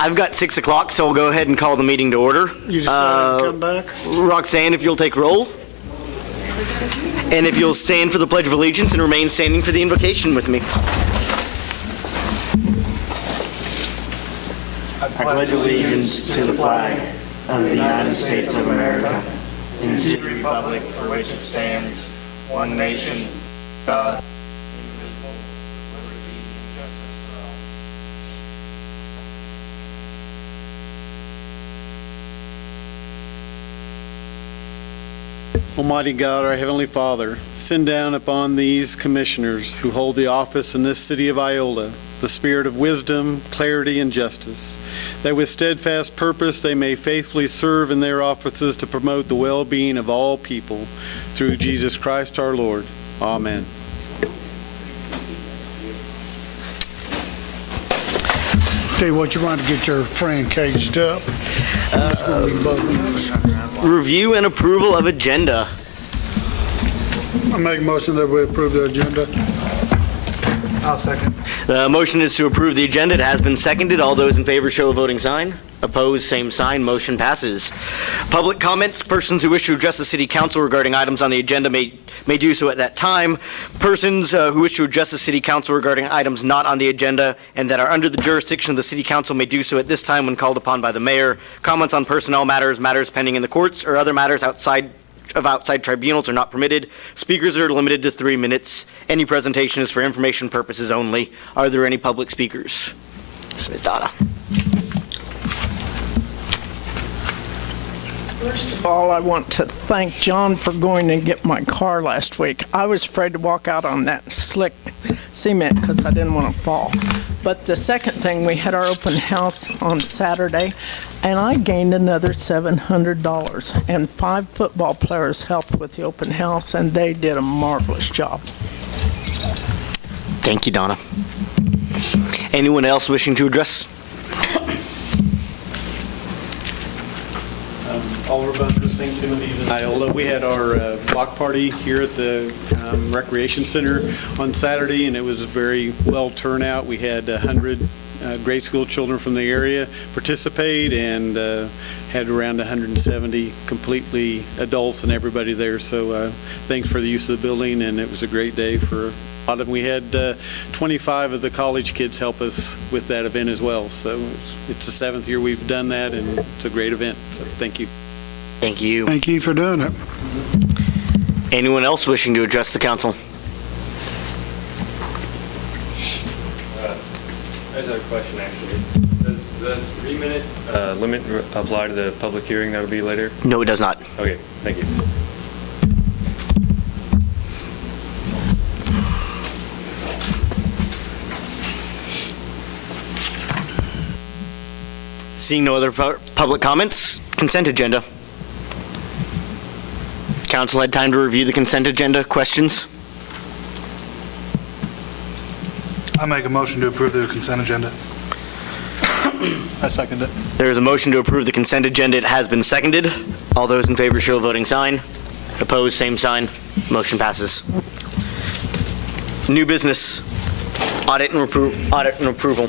I've got 6 o'clock, so I'll go ahead and call the meeting to order. You decided to come back? Roxanne, if you'll take roll. And if you'll stand for the Pledge of Allegiance and remain standing for the invocation with me. I pledge allegiance to the flag of the United States of America and to the republic for which it stands, one nation, God, indivisible, with liberty and justice for all. Almighty God, our Heavenly Father, send down upon these commissioners who hold the office in this city of Iola the spirit of wisdom, clarity, and justice, that with steadfast purpose they may faithfully serve in their offices to promote the well-being of all people through Jesus Christ our Lord. Amen. Tell you what, you want to get your friend caged up. It's gonna be bugging us. Review and approval of agenda. I make a motion that we approve the agenda. I'll second. The motion is to approve the agenda. It has been seconded. All those in favor show a voting sign. Opposed, same sign. Motion passes. Public comments. Persons who wish to address the City Council regarding items on the agenda may do so at that time. Persons who wish to address the City Council regarding items not on the agenda and that are under the jurisdiction of the City Council may do so at this time when called upon by the mayor. Comments on personnel matters, matters pending in the courts, or other matters outside tribunals are not permitted. Speakers are limited to 3 minutes. Any presentation is for information purposes only. Are there any public speakers? Ms. Donna. First of all, I want to thank John for going and get my car last week. I was afraid to walk out on that slick cement because I didn't want to fall. But the second thing, we had our open house on Saturday, and I gained another $700. And 5 football players helped with the open house, and they did a marvelous job. Thank you, Donna. Anyone else wishing to address? Oliver Bunker, St. Timothy's in Iola. We had our block party here at the Recreation Center on Saturday, and it was a very well turnout. We had 100 grade school children from the area participate and had around 170 completely adults and everybody there. So thanks for the use of the building, and it was a great day for a lot of them. We had 25 of the college kids help us with that event as well. So it's the 7th year we've done that, and it's a great event. So thank you. Thank you. Thank you for doing it. Anyone else wishing to address the council? I have a question, actually. Does the 3-minute limit apply to the public hearing that will be later? No, it does not. Okay, thank you. Seeing no other public comments, consent agenda. Council had time to review the consent agenda. Questions? I make a motion to approve the consent agenda. I second it. There is a motion to approve the consent agenda. It has been seconded. All those in favor show a voting sign. Opposed, same sign. Motion passes. New business. Audit and approval.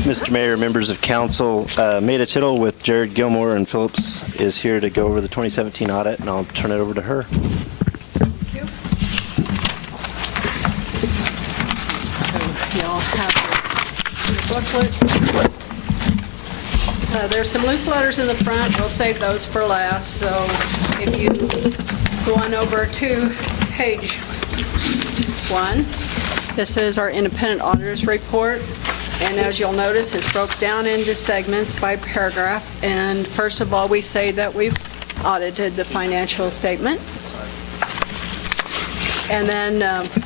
Mr. Mayor, members of council, Maida Tittle with Jared Gilmore and Phillips is here to go over the 2017 audit, and I'll turn it over to her. Thank you. So y'all have your booklet. There's some loose letters in the front. We'll save those for last. So if you go on over to page 1, this is our independent auditor's report. And as you'll notice, it's broke down into segments by paragraph. And first of all, we say that we've audited the financial statement. And then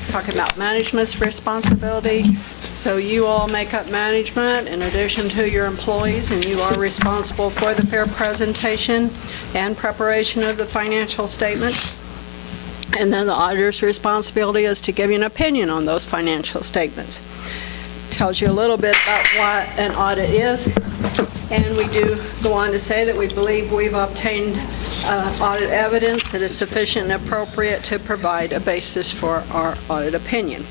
talking about management's responsibility. So you all make up management in addition to your employees, and you are responsible for the fair presentation and preparation of the financial statements. And then the auditor's responsibility is to give you an opinion on those financial statements. Tells you a little bit about what an audit is, and we do go on to say that we believe we've obtained audit evidence that is sufficient and appropriate to provide a basis for our audit opinion.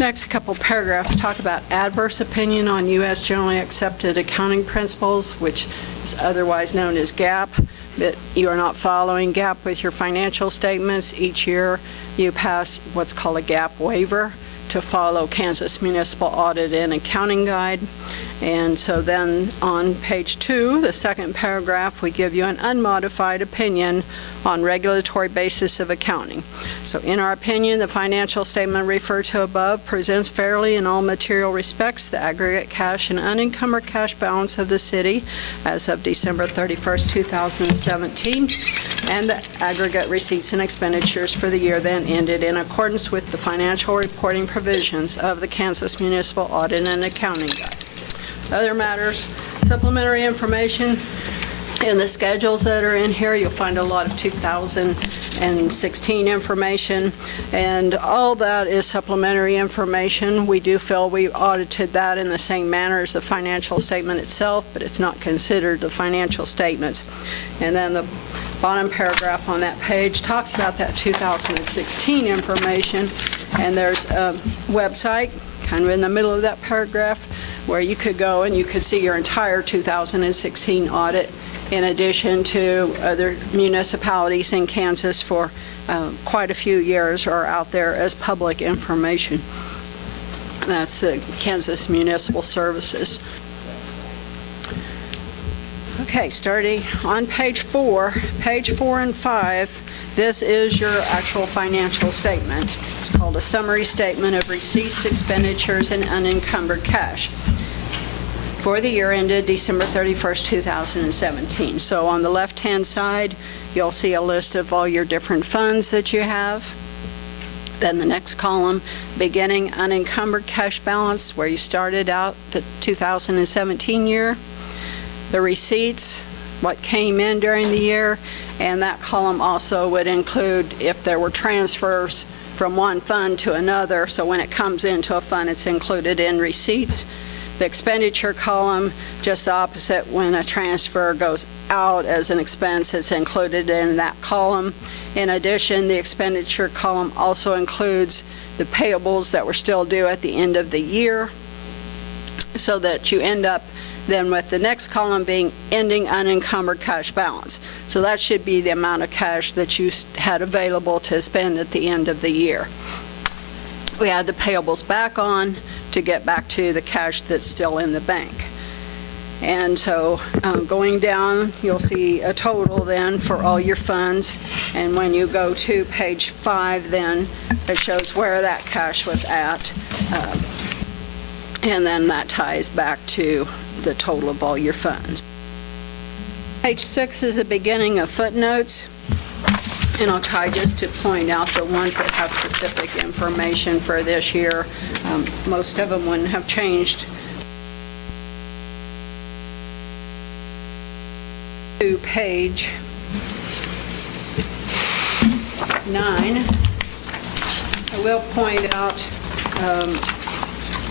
Next couple paragraphs talk about adverse opinion on U.S. generally accepted accounting principles, which is otherwise known as GAAP, that you are not following GAAP with your financial statements. Each year, you pass what's called a GAAP waiver to follow Kansas Municipal Audit and Accounting Guide. And so then on page 2, the second paragraph, we give you an unmodified opinion on regulatory basis of accounting. So in our opinion, the financial statement referred to above presents fairly in all material respects the aggregate cash and unencumbered cash balance of the city as of December 31st, 2017, and the aggregate receipts and expenditures for the year then ended in accordance with the financial reporting provisions of the Kansas Municipal Audit and Accounting Guide. Other matters, supplementary information in the schedules that are in here, you'll find a lot of 2016 information, and all that is supplementary information. We do feel we audited that in the same manner as the financial statement itself, but it's not considered the financial statements. And then the bottom paragraph on that page talks about that 2016 information, and there's a website kind of in the middle of that paragraph where you could go and you could see your entire 2016 audit, in addition to other municipalities in Kansas for quite a few years are out there as public information. That's the Kansas Municipal Services. Okay, starting on page 4 and 5, this is your actual financial statement. It's called a summary statement of receipts, expenditures, and unencumbered cash for the year ended December 31st, 2017. So on the left-hand side, you'll see a list of all your different funds that you have. Then the next column, beginning unencumbered cash balance, where you started out the 2017 year. The receipts, what came in during the year, and that column also would include if there were transfers from one fund to another. So when it comes into a fund, it's included in receipts. The expenditure column, just the opposite, when a transfer goes out as an expense, it's included in that column. In addition, the expenditure column also includes the payables that were still due at the end of the year, so that you end up then with the next column being ending unencumbered cash balance. So that should be the amount of cash that you had available to spend at the end of the year. We add the payables back on to get back to the cash that's still in the bank. And so going down, you'll see a total then for all your funds. And when you go to page 5, then it shows where that cash was at. And then that ties back to the total of all your funds. Page 6 is the beginning of footnotes. And I'll try just to point out the ones that have specific information for this year. Most of them wouldn't have changed. To page 9, I will point out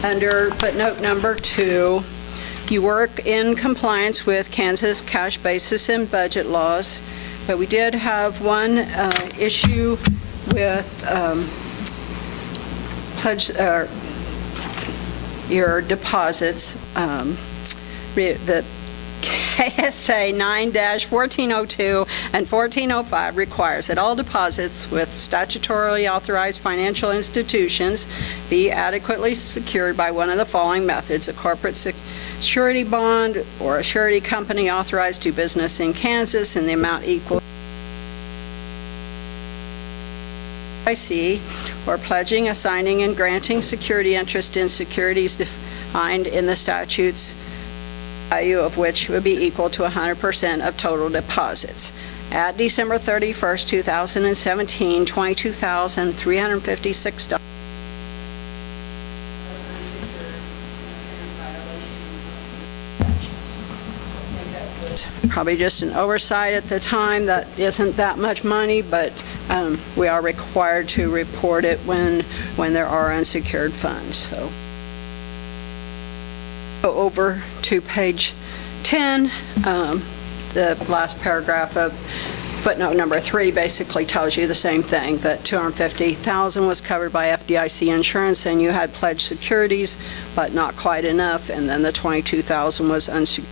under footnote number 2, you work in compliance with Kansas cash basis and budget laws. But we did have one issue with your deposits. The KSA 9-1402 and 1405 requires that all deposits with statutorily authorized financial institutions be adequately secured by one of the following methods: a corporate surety bond or a surety company authorized to do business in Kansas in the amount equal or pledging, assigning, and granting security interest in securities defined in the statutes, value of which would be equal to 100% of total deposits. At December 31st, 2017, $22,356. Probably just an oversight at the time. That isn't that much money, but we are required to report it when there are unsecured funds. So go over to page 10, the last paragraph of Footnote number 3 basically tells you the same thing, that $250,000 was covered by FDIC insurance, and you had pledged securities, but not quite enough, and then the $22,000 was unsecured.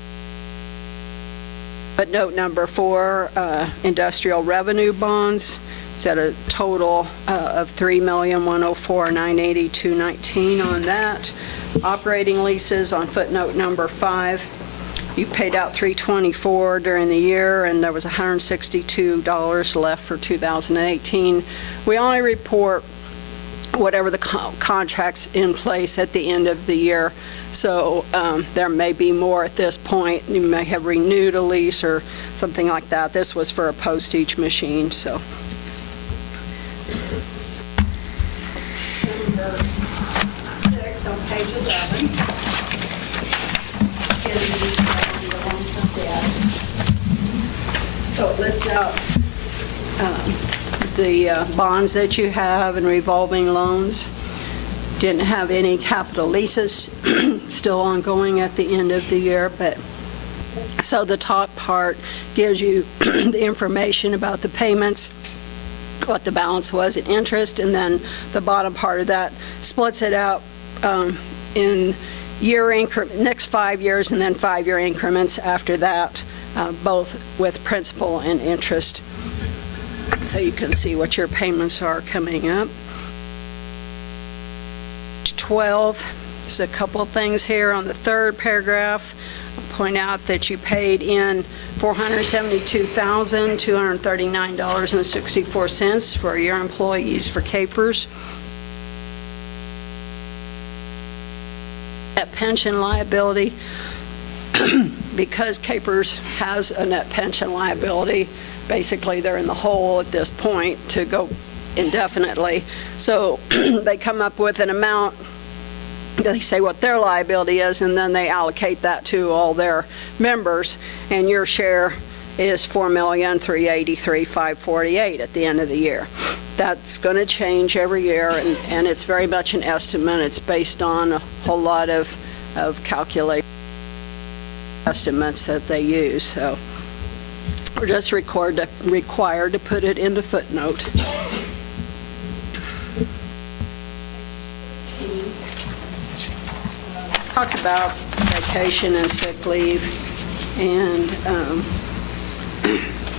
Footnote number 4, industrial revenue bonds, it's at a total of $3,104,980,219 on that. Operating leases on footnote number 5. You paid out $324 during the year, and there was $162 left for 2018. We only report whatever the contract's in place at the end of the year. So there may be more at this point. You may have renewed a lease or something like that. This was for a postage machine, so. Number 6 on page 11. So it lists out the bonds that you have and revolving loans. Didn't have any capital leases still ongoing at the end of the year, but so the top part gives you the information about the payments, what the balance was in interest, and then the bottom part of that splits it out in next 5 years, and then 5-year increments after that, both with principal and interest. So you can see what your payments are coming up. 12, there's a couple of things here on the third paragraph. I'll point out that you paid in $472,239.64 for your employees for capers. Net pension liability, because capers has a net pension liability, basically they're in the hole at this point to go indefinitely. So they come up with an amount, they say what their liability is, and then they allocate that to all their members, and your share is $4,383,548 at the end of the year. That's going to change every year, and it's very much an estimate. It's based on a whole lot of calculation estimates that they use. So we're just required to put it into footnote. Talks about vacation and sick leave, and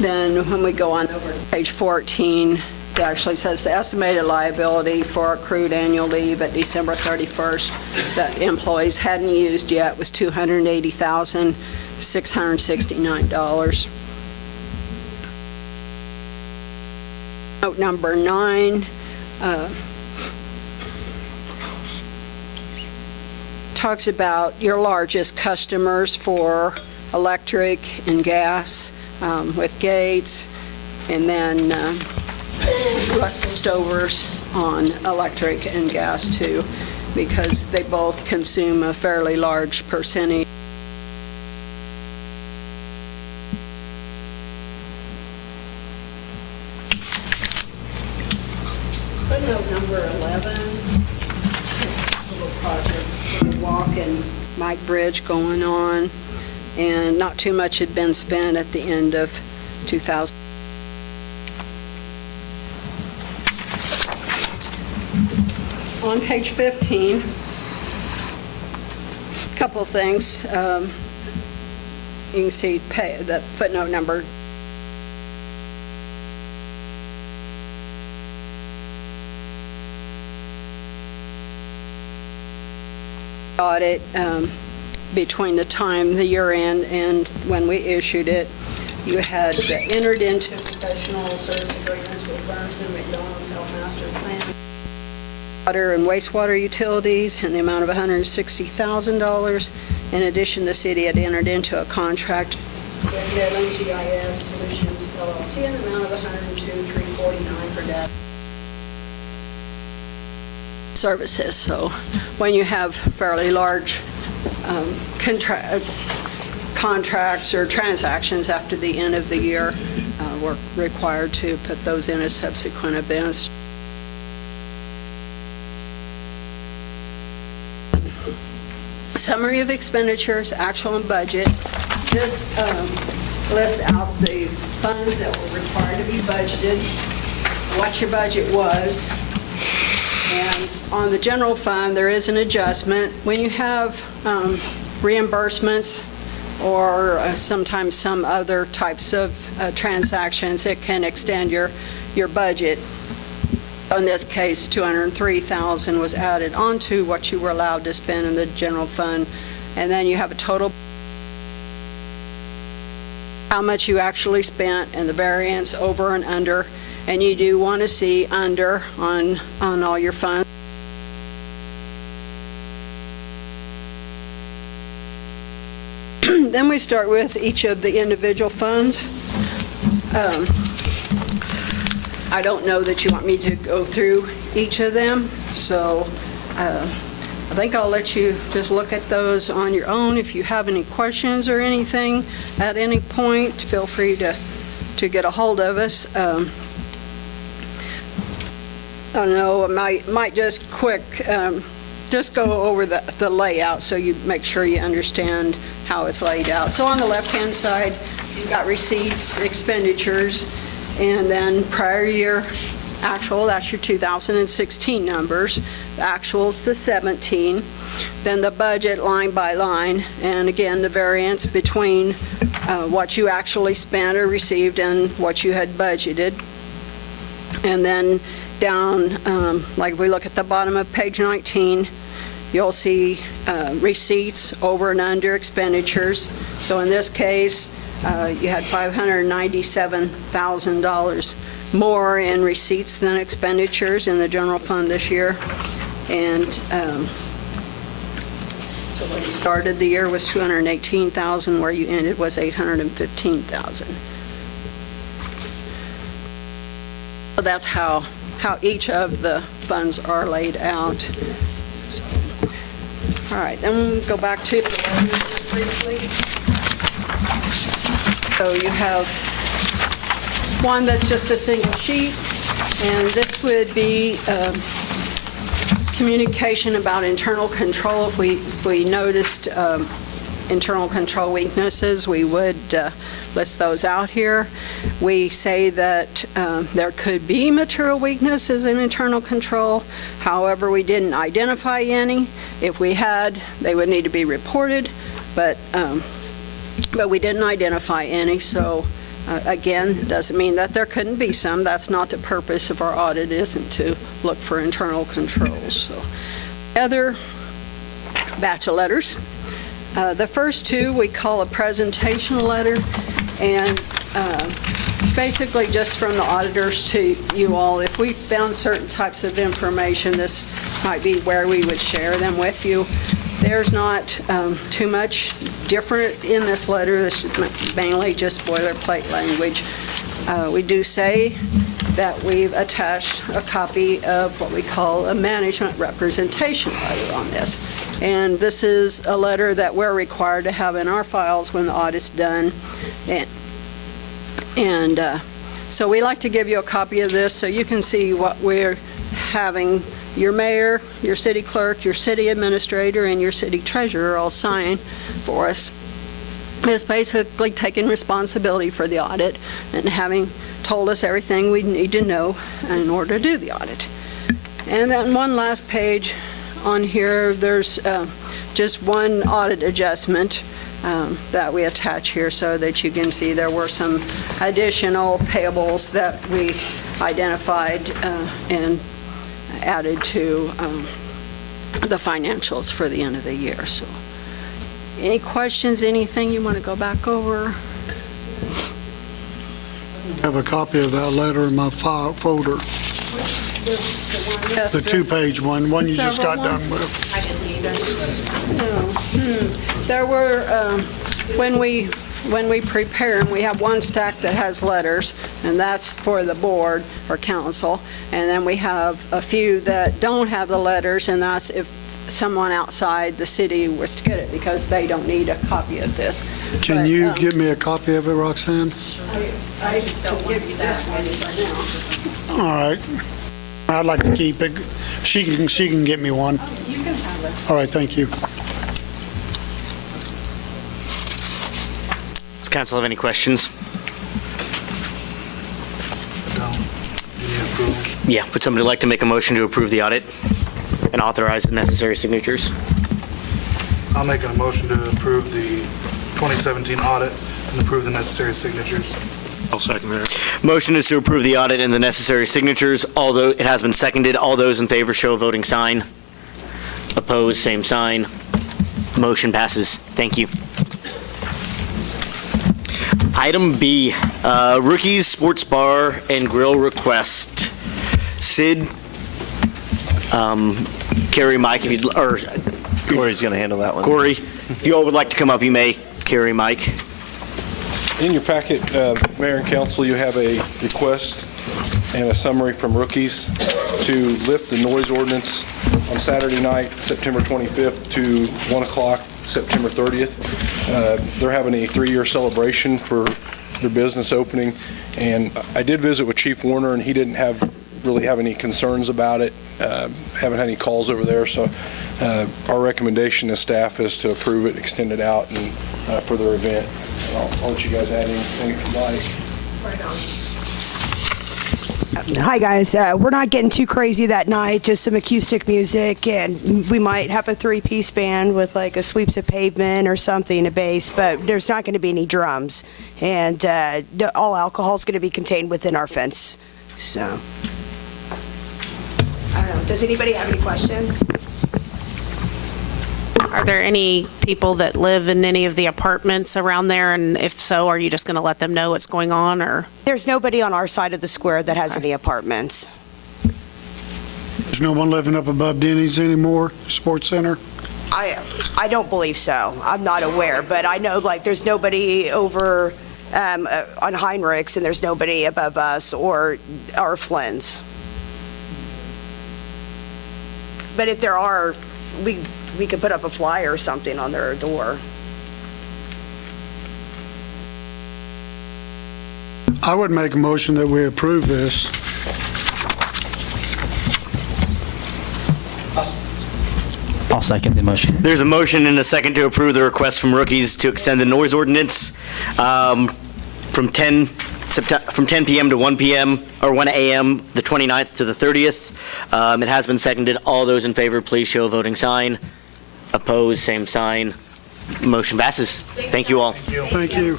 then when we go on over to page 14, it actually says the estimated liability for accrued annual leave at December 31st that employees hadn't used yet was $280,669. Note number 9, talks about your largest customers for electric and gas with Gates, and then leftovers on electric and gas too, because they both consume a fairly large percentage. Footnote number 11, little project for the walk and Mike Bridge going on, and not too much had been spent at the end of 2000. On page 15, a couple of things. You can see the footnote number. Audit between the time the year end and when we issued it. You had entered into professional service agreements with Burns and McDonald Health Master Plan. Water and wastewater utilities in the amount of $160,000. In addition, the city had entered into a contract with Midland GIS Solutions LLC in the amount of $102,349 per day services. So when you have fairly large contracts or transactions after the end of the year, we're required to put those in as subsequent events. Summary of expenditures, actual and budget. This lists out the funds that were required to be budgeted, what your budget was, and on the general fund, there is an adjustment. When you have reimbursements or sometimes some other types of transactions, it can extend your budget. In this case, $203,000 was added onto what you were allowed to spend in the general fund, and then you have a total how much you actually spent and the variance over and under, and you do want to see under on all your funds. Then we start with each of the individual funds. I don't know that you want me to go through each of them, so I think I'll let you just look at those on your own. If you have any questions or anything at any point, feel free to get a hold of us. I don't know, I might just just go over the layout so you make sure you understand how it's laid out. So on the left-hand side, you've got receipts, expenditures, and then prior year actual, that's your 2016 numbers. The actual's the 17. Then the budget line by line, and again, the variance between what you actually spent or received and what you had budgeted. And then down, like if we look at the bottom of page 19, you'll see receipts over and under expenditures. So in this case, you had $597,000 more in receipts than expenditures in the general fund this year. And so when you started the year was $218,000, where you ended was $815,000. So that's how each of the funds are laid out. So, all right, then we'll go back to the revenues briefly. So you have one that's just a single sheet, and this would be communication about internal control. If we noticed internal control weaknesses, we would list those out here. We say that there could be material weaknesses in internal control. However, we didn't identify any. If we had, they would need to be reported, but we didn't identify any. So again, doesn't mean that there couldn't be some. That's not the purpose of our audit, isn't to look for internal controls. So, other batch of letters. The first two we call a presentation letter, and basically just from the auditors to you all. If we found certain types of information, this might be where we would share them with you. There's not too much different in this letter. This is mainly just boilerplate language. We do say that we've attached a copy of what we call a management representation letter on this. And this is a letter that we're required to have in our files when the audit's done. And so we like to give you a copy of this so you can see what we're having your mayor, your city clerk, your city administrator, and your city treasurer all sign for us. It's basically taking responsibility for the audit and having told us everything we need to know in order to do the audit. And then one last page on here, there's just one audit adjustment that we attach here so that you can see there were some additional payables that we identified and added to the financials for the end of the year. So, any questions, anything you want to go back over? I have a copy of that letter in my file folder, the two-page one you just got done with. I didn't either. No. There were, when we prepare them, we have one stack that has letters, and that's for the board or council. And then we have a few that don't have the letters, and that's if someone outside the city was to get it, because they don't need a copy of this. Can you give me a copy of it, Roxanne? I just don't give you this one right now. All right. I'd like to keep it. She can get me one. You can have it. All right, thank you. Does council have any questions? No. You need approval? Yeah, would somebody like to make a motion to approve the audit and authorize the necessary signatures? I'll make a motion to approve the 2017 audit and approve the necessary signatures. I'll second that. Motion is to approve the audit and the necessary signatures. Although it has been seconded, all those in favor show a voting sign. Opposed, same sign. Motion passes. Thank you. Item B, Rookies Sports Bar and Grill request. Sid, Carrie, Mike, if you'd, or Corey's going to handle that one. Corey, if you all would like to come up, you may. Carrie, Mike. In your packet, Mayor and Council, you have a request and a summary from Rookies to lift the noise ordinance on Saturday night, September 25th to 1 o'clock, September 30th. They're having a 3-year celebration for their business opening, and I did visit with Chief Warner, and he didn't really have any concerns about it. Haven't had any calls over there, so our recommendation as staff is to approve it, extend it out, and for their event. I'll let you guys add anything if you like. Hi, guys. We're not getting too crazy that night, just some acoustic music, and we might have a 3-piece band with like a Sweeps of Pavement or something, a bass, but there's not going to be any drums. And all alcohol is going to be contained within our fence. So, I don't know. Does anybody have any questions? Are there any people that live in any of the apartments around there? And if so, are you just going to let them know what's going on, or? There's nobody on our side of the square that has any apartments. There's no one living up above Denny's anymore, Sports Center? I don't believe so. I'm not aware, but I know like there's nobody over on Heinrichs, and there's nobody above us or our Flynn's. But if there are, we could put up a flyer or something on their door. I would make a motion that we approve this. I'll second the motion. There's a motion and a second to approve the request from Rookies to extend the noise ordinance from 10 p.m. to 1 p.m. or 1 a.m. the 29th to the 30th. It has been seconded. All those in favor, please show a voting sign. Opposed, same sign. Motion passes. Thank you all. Thank you.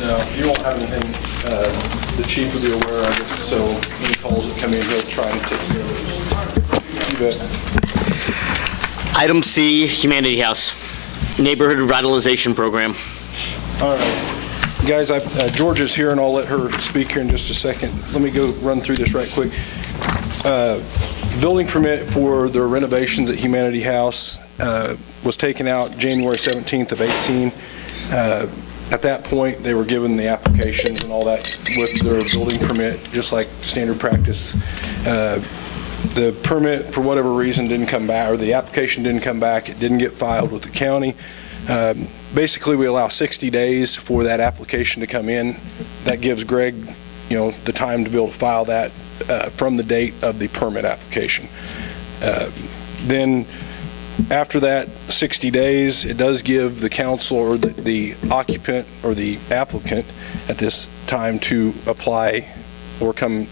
No, you won't have anything. The chief will be aware of it, so any calls that come in, he'll try and take care of those. You bet. Item C, Humanity House, Neighborhood Revitalization Program. All right. Guys, Georgia's here, and I'll let her speak here in just a second. Let me go run through this right quick. Building permit for the renovations at Humanity House was taken out January 17th of 18. At that point, they were given the applications and all that with their building permit, just like standard practice. The permit, for whatever reason, didn't come back, or the application didn't come back. It didn't get filed with the county. Basically, we allow 60 days for that application to come in. That gives Greg, the time to be able to file that from the date of the permit application. Then after that 60 days, it does give the council or the occupant or the applicant at this time to apply or come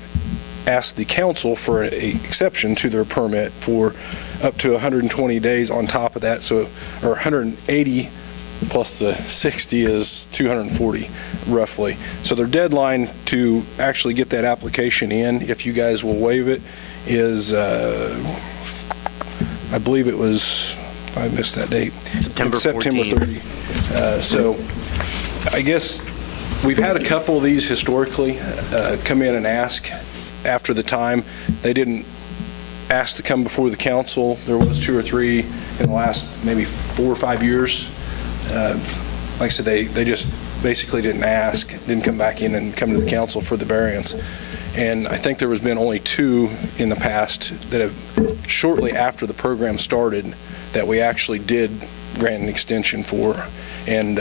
ask the council for an exception to their permit for up to 120 days on top of that. So, or 180 plus the 60 is 240 roughly. So their deadline to actually get that application in, if you guys will waive it, is I believe it was, I missed that date. September 30. So I guess we've had a couple of these historically come in and ask after the time. They didn't ask to come before the council. There was 2 or 3 in the last maybe 4 or 5 years. Like I said, they just basically didn't ask, didn't come back in and come to the council for the variance. And I think there has been only 2 in the past that have, shortly after the program started, that we actually did grant an extension for. And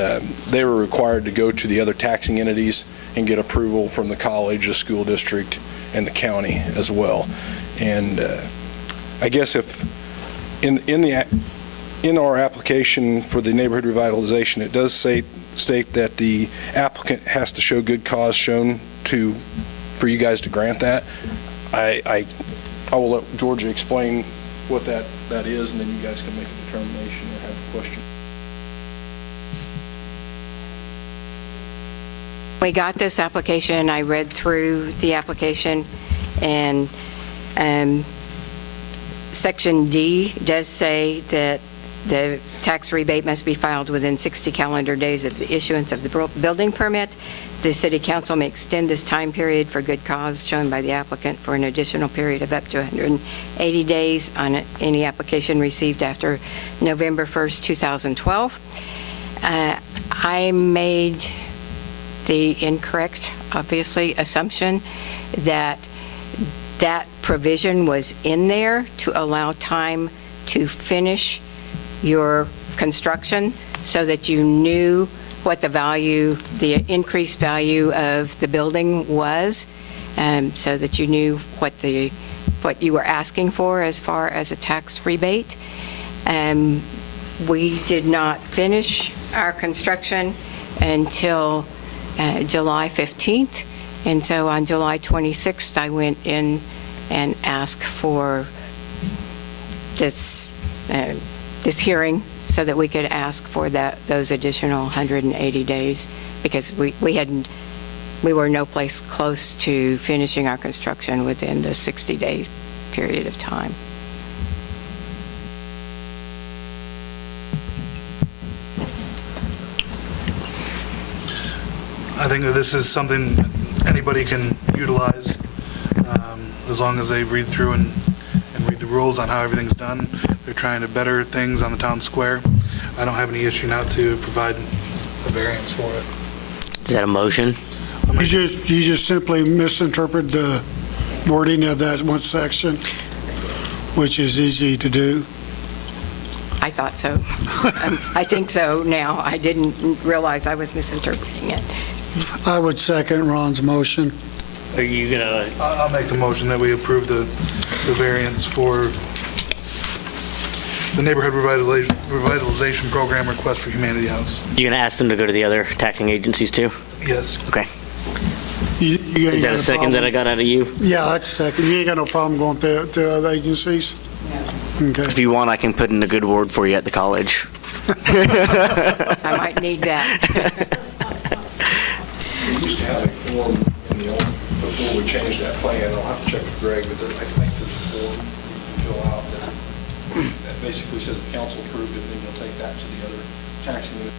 they were required to go to the other taxing entities and get approval from the college, the school district, and the county as well. And I guess if in the in our application for the neighborhood revitalization, it does state that the applicant has to show good cause shown for you guys to grant that. I will let Georgia explain what that is, and then you guys can make a determination or have a question. We got this application, I read through the application, and Section D does say that the tax rebate must be filed within 60 calendar days of the issuance of the building permit. The city council may extend this time period for good cause shown by the applicant for an additional period of up to 180 days on any application received after November 1st, 2012. I made the incorrect, obviously, assumption that that provision was in there to allow time to finish your construction so that you knew what the increased value of the building was, so that you knew what you were asking for as far as a tax rebate. We did not finish our construction until July 15th, and so on July 26th, I went in and asked for this hearing so that we could ask for those additional 180 days, because we were no place close to finishing our construction within the 60-day period of time. I think that this is something anybody can utilize, as long as they read through and read the rules on how everything's done. They're trying to better things on the town square. I don't have any issue not to provide a variance for it. Is that a motion? You just simply misinterpreted the wording of that one section, which is easy to do. I thought so. I think so now. I didn't realize I was misinterpreting it. I would second Ron's motion. Are you gonna? I'll make the motion that we approve the variance for the neighborhood revitalization program request for Humanity House. You gonna ask them to go to the other taxing agencies too? Yes. Okay. You ain't Is that got a second problem. that I got out of you? Yeah, that's a second. You ain't got no problem going to other agencies? Okay. If you want, I can put in a good word for you at the college. I might need that. We used to have a form in the old, before we changed that plan, I'll have to check with Greg, but I think there's a form you can fill out that basically says the council approved it, and then you'll take that to the other taxing unit.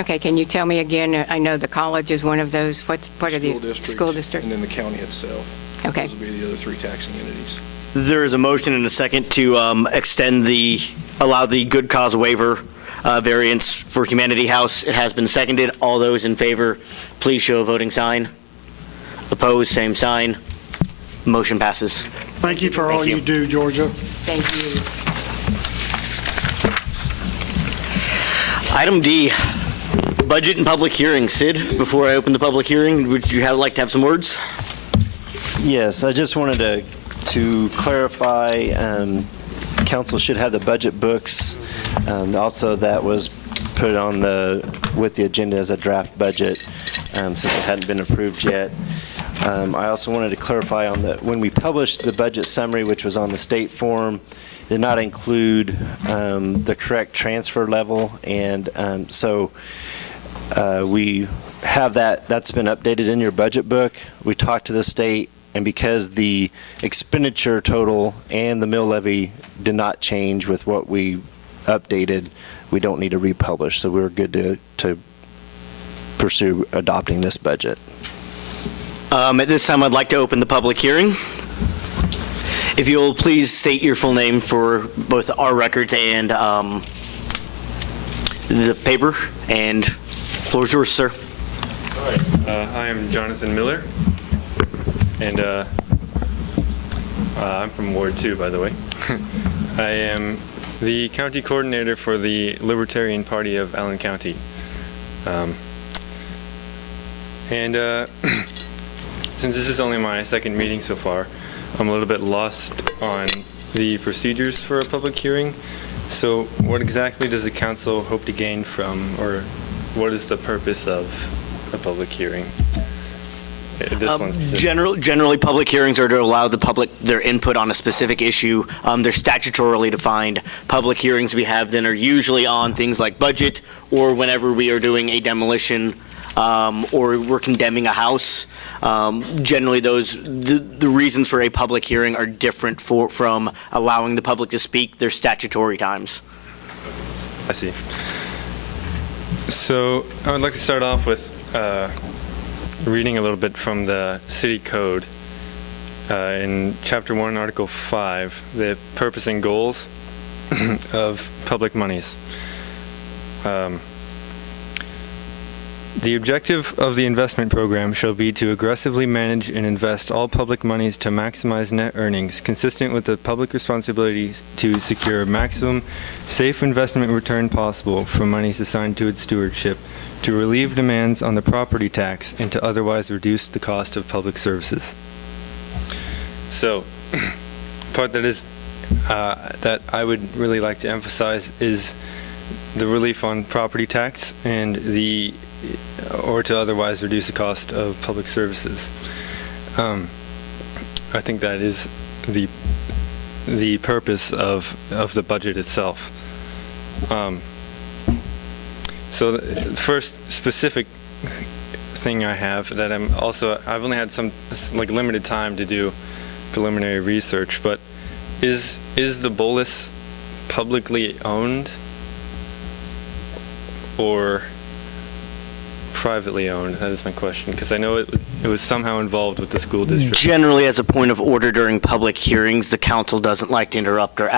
Okay, can you tell me again? I know the college is one of those. What are the school district? And then the county itself. Okay. Those will be the other three taxing entities. There is a motion and a second to allow the good cause waiver variance for Humanity House. It has been seconded. All those in favor, please show a voting sign. Opposed, same sign. Motion passes. Thank you for all you do, Georgia. Thank you. Item D, budget and public hearing. Sid, before I open the public hearing, would you like to have some words? Yes, I just wanted to clarify, council should have the budget books. Also, that was put on with the agenda as a draft budget, since it hadn't been approved yet. I also wanted to clarify when we published the budget summary, which was on the state form, did not include the correct transfer level, and so we have that's been updated in your budget book. We talked to the state, and because the expenditure total and the mill levy did not change with what we updated, we don't need to republish, so we're good to pursue adopting this budget. At this time, I'd like to open the public hearing. If you'll please state your full name for both our records and the paper, and floor is yours, sir. All right. I am Jonathan Miller, and I'm from Ward 2, by the way. I am the county coordinator for the Libertarian Party of Allen County. And since this is only my second meeting so far, I'm a little bit lost on the procedures for a public hearing. So what exactly does the council hope to gain from, or what is the purpose of a public hearing? This one specifically. Generally, public hearings are to allow the public their input on a specific issue. They're statutorily defined. Public hearings we have then are usually on things like budget, or whenever we are doing a demolition, or we're condemning a house. Generally, the reasons for a public hearing are different from allowing the public to speak. They're statutory times. I see. So I would like to start off with reading a little bit from the city code. In Chapter 1, Article 5, the purpose and goals of public monies. The objective of the investment program shall be to aggressively manage and invest all public monies to maximize net earnings, consistent with the public responsibilities to secure maximum safe investment return possible from monies assigned to its stewardship, to relieve demands on the property tax, and to otherwise reduce the cost of public services. So, part that is that I would really like to emphasize is the relief on property tax and or to otherwise reduce the cost of public services. I think that is the purpose of the budget itself. So the first specific thing I have that I've only had some limited time to do preliminary research, but is the bolus publicly owned or privately owned? That is my question, because I know it was somehow involved with the school district. Generally, as a point of order during public hearings, the council doesn't like to interrupt or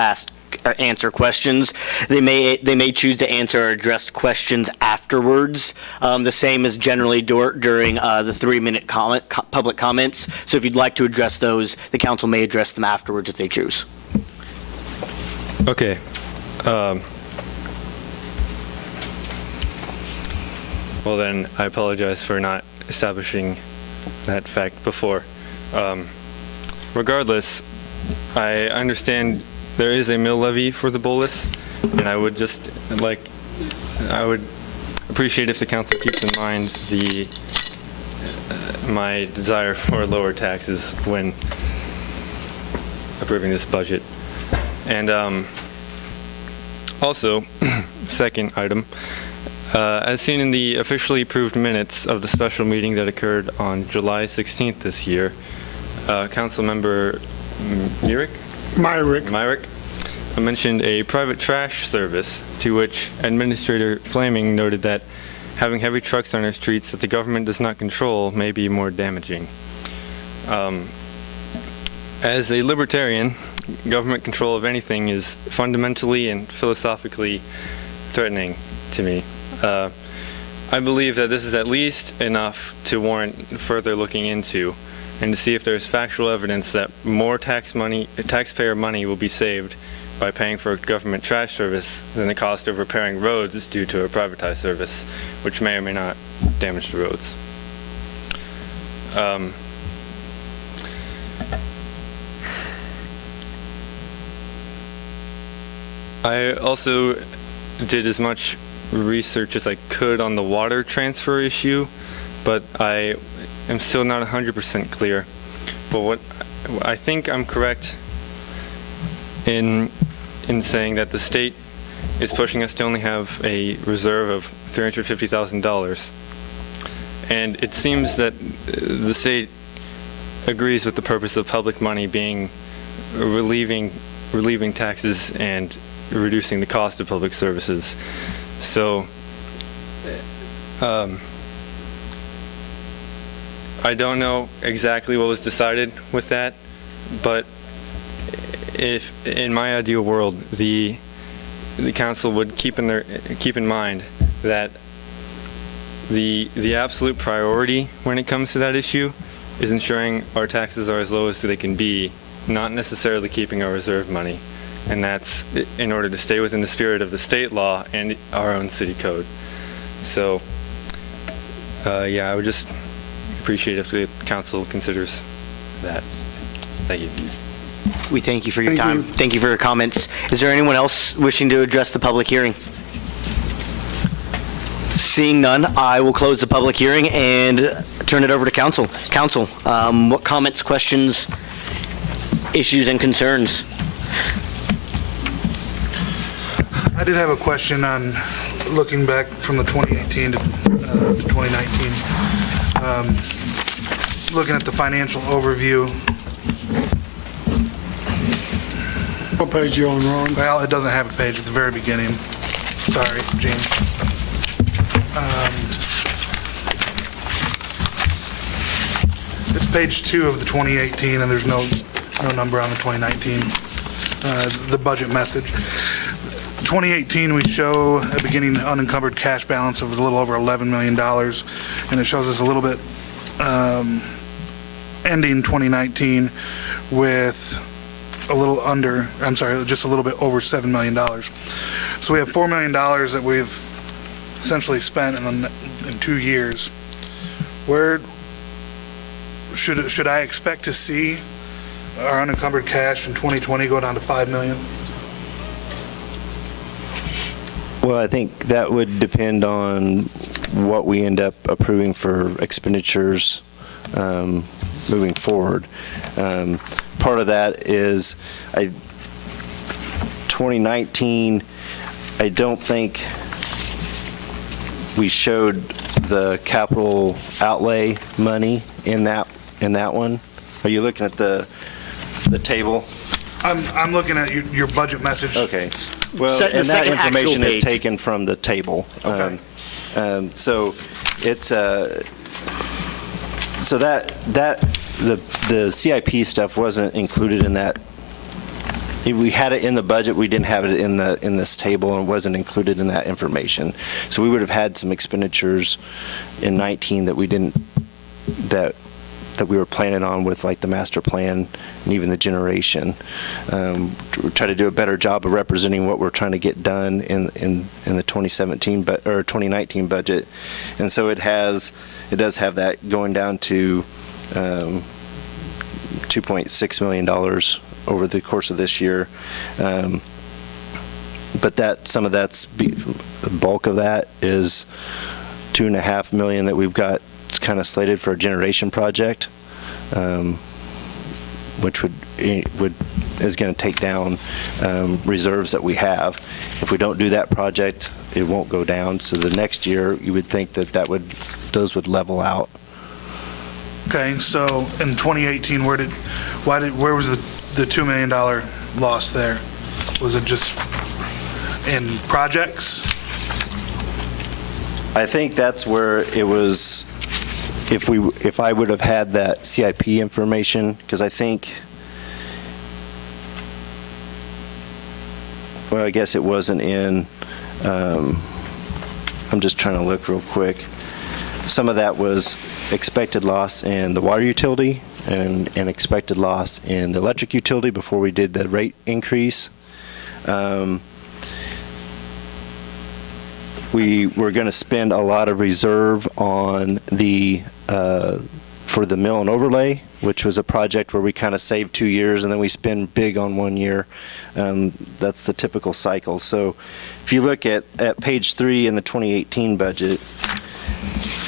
answer questions. They may choose to answer or address questions afterwards. The same is generally during the 3-minute public comments. So if you'd like to address those, the council may address them afterwards if they choose. Okay. Well then, I apologize for not establishing that fact before. Regardless, I understand there is a mill levy for the bolus, and I would appreciate if the council keeps in mind my desire for lower taxes when approving this budget. And also, second item, as seen in the officially approved minutes of the special meeting that occurred on July 16th this year, Councilmember Myrick mentioned a private trash service, to which Administrator Flaming noted that having heavy trucks on our streets that the government does not control may be more damaging. As a libertarian, government control of anything is fundamentally and philosophically threatening to me. I believe that this is at least enough to warrant further looking into, and to see if there's factual evidence that more taxpayer money will be saved by paying for a government trash service than the cost of repairing roads due to a privatized service, which may or may not damage the roads. I also did as much research as I could on the water transfer issue, but I am still not 100% clear. But what I think I'm correct in saying that the state is pushing us to only have a reserve of $350,000. And it seems that the state agrees with the purpose of public money being relieving taxes and reducing the cost of public services. So I don't know exactly what was decided with that, but if in my ideal world the council would keep in mind that the absolute priority when it comes to that issue is ensuring our taxes are as low as they can be, not necessarily keeping our reserve money. And that's in order to stay within the spirit of the state law and our own city code. So, yeah, I would just appreciate if the council considers that. Thank you. We thank you for your Thank time. you. Thank you for your comments. Is there anyone else wishing to address the public hearing? Seeing none, I will close the public hearing and turn it over to council. Council, what comments, questions, issues, and concerns? I did have a question on looking back from the 2018 to 2019. Looking at the financial overview. What page you on, Ron? Well, it doesn't have a page at the very beginning. Sorry, Gene. It's page 2 of the 2018, and there's no number on the 2019, the budget message. 2018, we show a beginning unencumbered cash balance of a little over $11 million, and it shows us a little bit ending 2019 with just a little bit over $7 million. So we have $4 million that we've essentially spent in 2 years. Where should I expect to see our unencumbered cash in 2020 go down to $5 million? Well, I think that would depend on what we end up approving for expenditures moving forward. Part of that is 2019, I don't think we showed the capital outlay money in that one. Are you looking at the table? I'm looking at your budget message. Okay. Well, The and that second actual information is page. taken from the table. Okay. So it's, so the CIP stuff wasn't included in that. We had it in the budget, we didn't have it in this table, and it wasn't included in that information. So we would have had some expenditures in 19 that we didn't, that we were planning on with, like the master plan and even the generation. We try to do a better job of representing what we're trying to get done in the 2019 budget. And so it does have that going down to $2.6 million over the course of this year. But some of the bulk of that is $2.5 million that we've got kind of slated for a generation project, which is going to take down reserves that we have. If we don't do that project, it won't go down. So the next year, you would think those would level out. Okay, so in 2018, where was the $2 million loss there? Was it just in projects? I think that's where it was. If I would have had that CIP information, because I think, well, I guess it wasn't in, I'm just trying to look real quick. Some of that was expected loss in the water utility and expected loss in the electric utility before we did the rate increase. We were going to spend a lot of reserve on for the mill and overlay, which was a project where we kind of saved 2 years and then we spend big on 1 year. That's the typical cycle. So if you look at page 3 in the 2018 budget,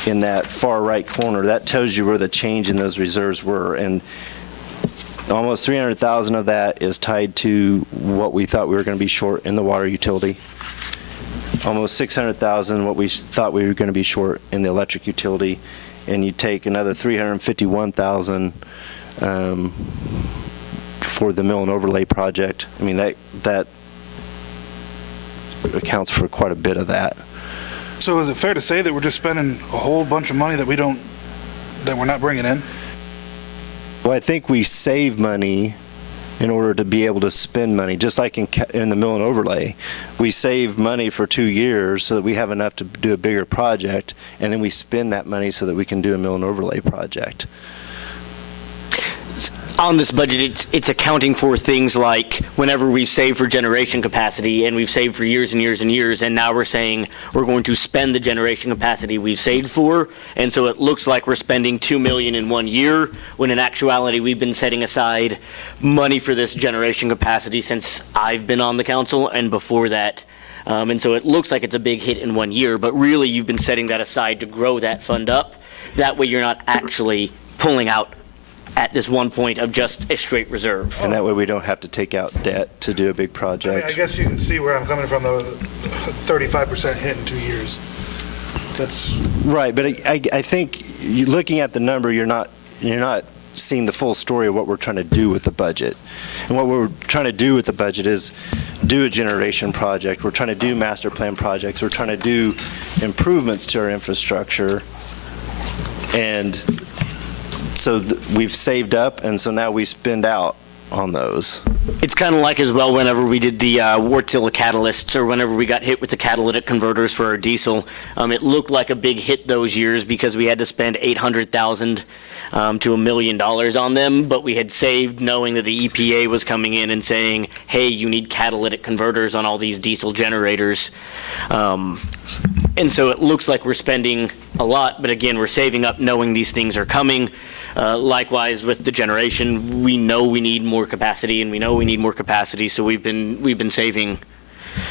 in that far right corner, that tells you where the change in those reserves were. And almost 300,000 of that is tied to what we thought we were going to be short in the water utility. Almost 600,000 what we thought we were going to be short in the electric utility, and you take another 351,000 for the mill and overlay project. I mean, that accounts for quite a bit of that. So is it fair to say that we're just spending a whole bunch of money that we're not bringing in? Well, I think we save money in order to be able to spend money, just like in the mill and overlay. We save money for 2 years so that we have enough to do a bigger project, and then we spend that money so that we can do a mill and overlay project. on this budget, it's accounting for things like whenever we've saved for generation capacity, and we've saved for years and years and years, and now we're saying we're going to spend the generation capacity we've saved for, and so it looks like we're spending $2 million in 1 year, when in actuality, we've been setting aside money for this generation capacity since I've been on the council, and before that. And so it looks like it's a big hit in 1 year, but really, you've been setting that aside to grow that fund up. That way, you're not actually pulling out at this one point of just a straight reserve. And that way we don't have to take out debt to do a big I project. guess you can see where I'm coming from, though, 35% hit in 2 years. That's, Right, but I think looking at the number, you're not seeing the full story of what we're trying to do with the budget. And what we're trying to do with the budget is do a generation project. We're trying to do master plan projects. We're trying to do improvements to our infrastructure. And so we've saved up, and so now we spend out on those. It's kind of like as well whenever we did the Wartzilla catalysts, or whenever we got hit with the catalytic converters for our diesel. It looked like a big hit those years because we had to spend $800,000 to $1 million on them, but we had saved knowing that the EPA was coming in and saying, hey, you need catalytic converters on all these diesel generators. And so it looks like we're spending a lot, but again, we're saving up knowing these things are coming. Likewise with the generation, we know we need more capacity, and we know we need more capacity, so we've been saving.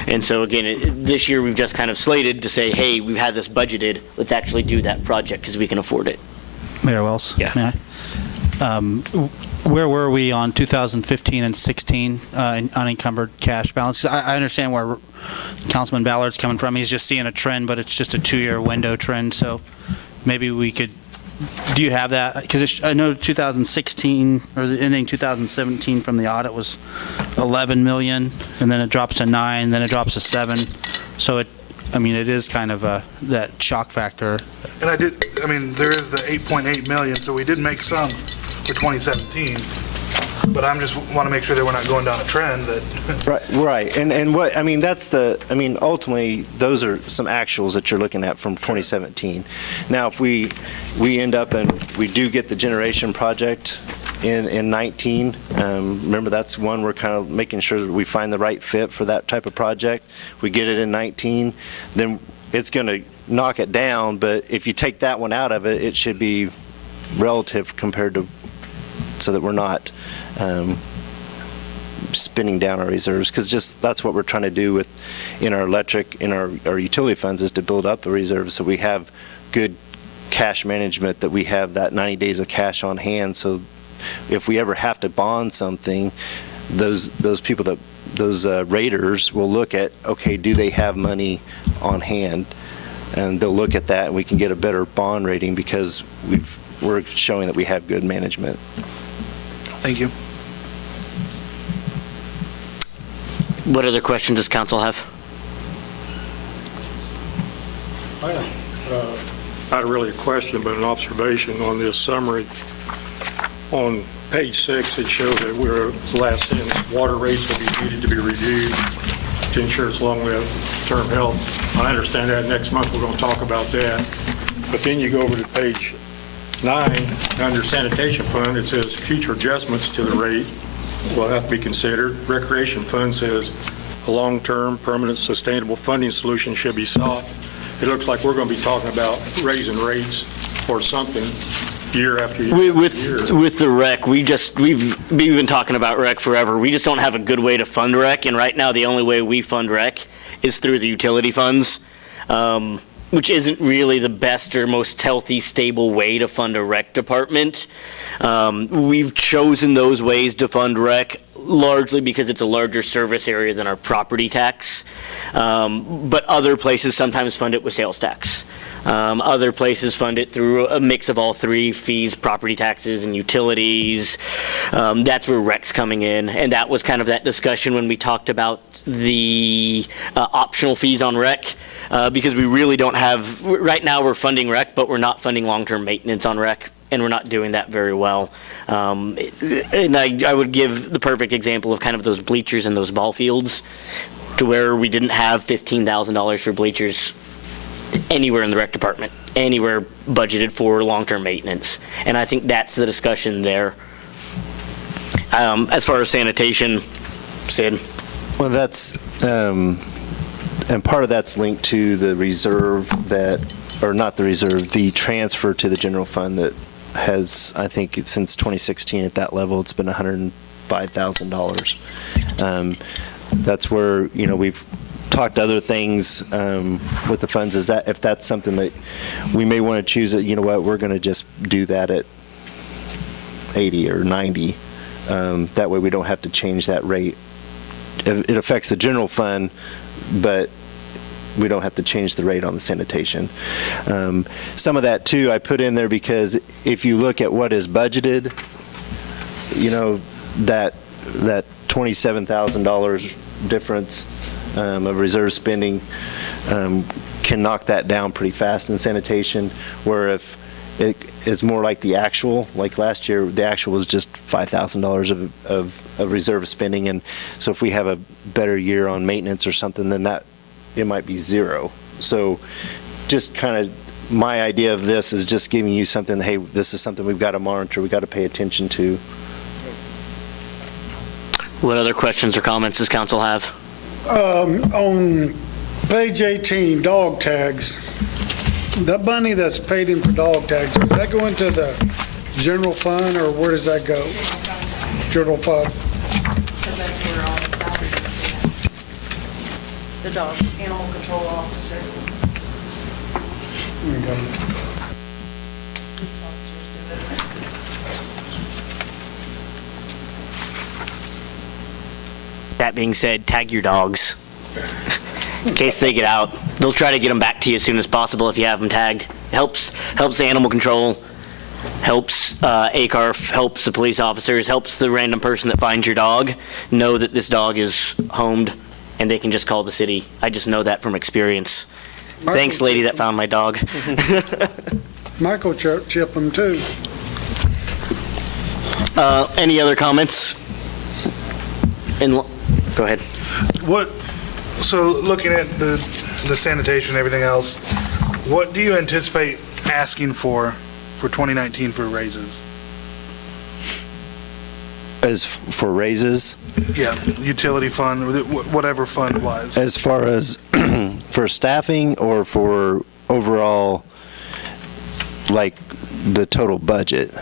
And so again, this year we've just kind of slated to say, hey, we've had this budgeted, let's actually do that project because we can afford it. Mayor Wells? Yeah. May I? Where were we on 2015 and 16 in unencumbered cash balances? I understand where Councilman Ballard's coming from. He's just seeing a trend, but it's just a 2-year window trend. So maybe we could, do you have that? Because I know 2016 or the ending 2017 from the audit was 11 million, and then it drops to 9, then it drops to 7. So it is kind of that shock factor. and there is the 8.8 million, so we did make some for 2017, but I'm just want to make sure that we're not going down a trend that. Right, and what, ultimately, those are some actuals that you're looking at from 2017. Now, if we end up and we do get the generation project in 19, remember that's one we're kind of making sure that we find the right fit for that type of project. We get it in 19, then it's going to knock it down, but if you take that one out of it, it should be relative compared to, so that we're not spinning down our reserves, because just that's what we're trying to do in our electric, in our utility funds, is to build up the reserves so we have good cash management, that we have that 90 days of cash on hand. So if we ever have to bond something, those raters will look at, okay, do they have money on hand? And they'll look at that, and we can get a better bond rating because we're showing that we have good management. Thank you. What other questions does council have? Not really a question, but an observation on this summary. On page 6, it shows that last sentence, water rates will be needed to be reviewed to ensure its long-lived term health. I understand that. Next month, we're going to talk about that. But then you go over to page 9, under sanitation fund, it says future adjustments to the rate will have to be considered. Recreation fund says a long-term, permanent, sustainable funding solution should be sought. It looks like we're going to be talking about raising rates or something year after year. With the rec, we've been talking about rec forever. We just don't have a good way to fund rec, and right now the only way we fund rec is through the utility funds, which isn't really the best or most healthy, stable way to fund a rec department. We've chosen those ways to fund rec largely because it's a larger service area than our property tax. But other places sometimes fund it with sales tax. Other places fund it through a mix of all three: fees, property taxes, and utilities. That's where rec's coming in. And that was kind of that discussion when we talked about the optional fees on rec. Because we really don't have, right now we're funding rec, but we're not funding long-term maintenance on rec, and we're not doing that very well. And I would give the perfect example of kind of those bleachers and those ball fields, to where we didn't have $15,000 for bleachers anywhere in the rec department, anywhere budgeted for long-term maintenance. And I think that's the discussion there. As far as sanitation, Sid? Well, that's, and part of that's linked to the reserve that, or not the reserve, the transfer to the general fund that has, I think, since 2016 at that level, it's been $105,000. That's where, we've talked other things with the funds, is that if that's something that we may want to choose, we're going to just do that at 80 or 90. That way we don't have to change that rate. It affects the general fund, but we don't have to change the rate on the sanitation. Some of that, too, I put in there because if you look at what is budgeted, that $27,000 difference of reserve spending can knock that down pretty fast in sanitation, where if it's more like the actual, like last year, the actual was just $5,000 of reserve spending, and so if we have a better year on maintenance or something, then it might be zero. So just kind of my idea of this is just giving you something, hey, this is something we've got to monitor, we've got to pay attention to. What other questions or comments does council have? On page 18, dog tags, that money that's paid in for dog tags, does that go into the general fund, or where does that go? General fund? Because that's where all the salaries are. The dog, animal control officer. That being said, tag your dogs. In case they get out, they'll try to get them back to you as soon as possible if you have them tagged. Helps the animal control, helps ACARF, helps the police officers, helps the random person that finds your dog know that this dog is homed, and they can just call the city. I just know that from experience. Thanks, lady that found my dog. Microchip them too. Any other comments? Go ahead. So looking at the sanitation and everything else, what do you anticipate asking for 2019 for raises? As for raises? Yeah, utility fund, or whatever fund wise. As far as for staffing or for overall, like the total budget?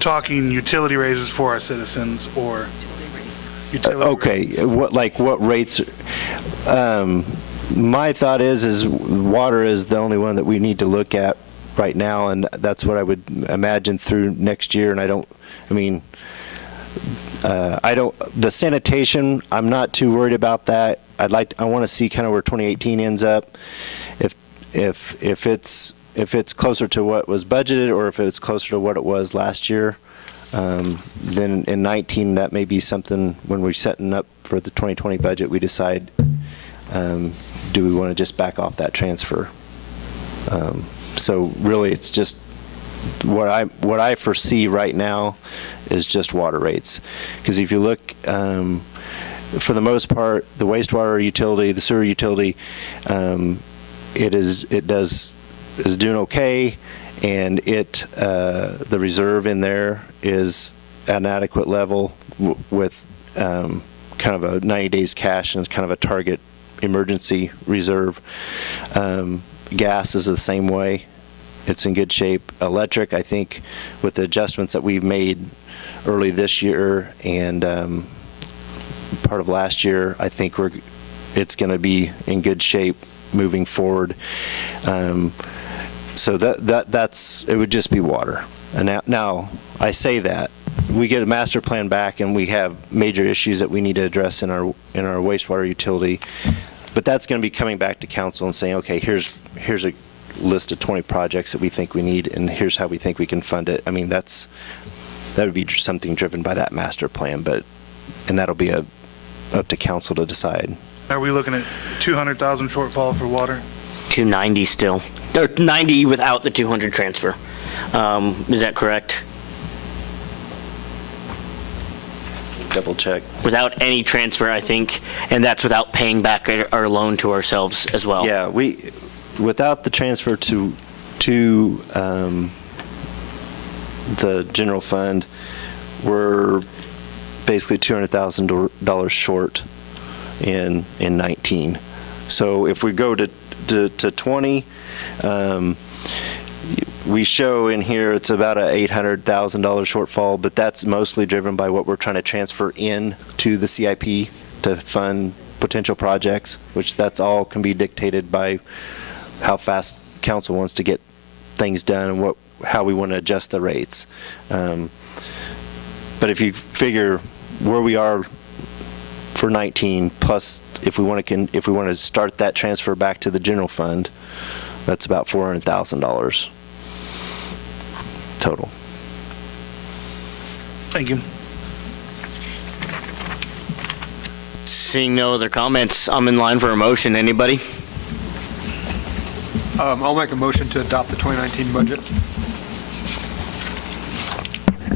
Talking utility raises for our citizens or utility Okay, rates. what rates? My thought is water is the only one that we need to look at right now, and that's what I would imagine through next year. And the sanitation, I'm not too worried about that. I want to see kind of where 2018 ends up. If it's closer to what was budgeted, or if it's closer to what it was last year, then in 19, that may be something when we're setting up for the 2020 budget, we decide, do we want to just back off that transfer? So really, it's just what I foresee right now is just water rates. Because if you look, for the most part, the wastewater utility, the sewer utility, is doing okay, and the reserve in there is at an adequate level with kind of a 90 days cash and kind of a target emergency reserve. Gas is the same way. It's in good shape. Electric, I think, with the adjustments that we've made early this year and part of last year, I think it's going to be in good shape moving forward. So it would just be water. And now I say that we get a master plan back and we have major issues that we need to address in our wastewater utility, but that's going to be coming back to council and saying, okay, here's a list of 20 projects that we think we need, and here's how we think we can fund it. I mean, that would be something driven by that master plan, and that'll be up to council to decide. Are we looking at 200,000 shortfall for water? 290 still. Or 90 without the 200 transfer. Is that correct? Double check. Without any transfer, I think, and that's without paying back our loan to ourselves as well. Yeah, without the transfer to the general fund, we're basically $200,000 short in 19. So if we go to 20, we show in here it's about a $800,000 shortfall, but that's mostly driven by what we're trying to transfer in to the CIP to fund potential projects, which that's all can be dictated by how fast council wants to get things done and how we want to adjust the rates. But if you figure where we are for 19, plus if we want to start that transfer back to the general fund, that's about $400,000 total. Thank you. Seeing no other comments, I'm in line for a motion. Anybody? I'll make a motion to adopt the 2019 budget.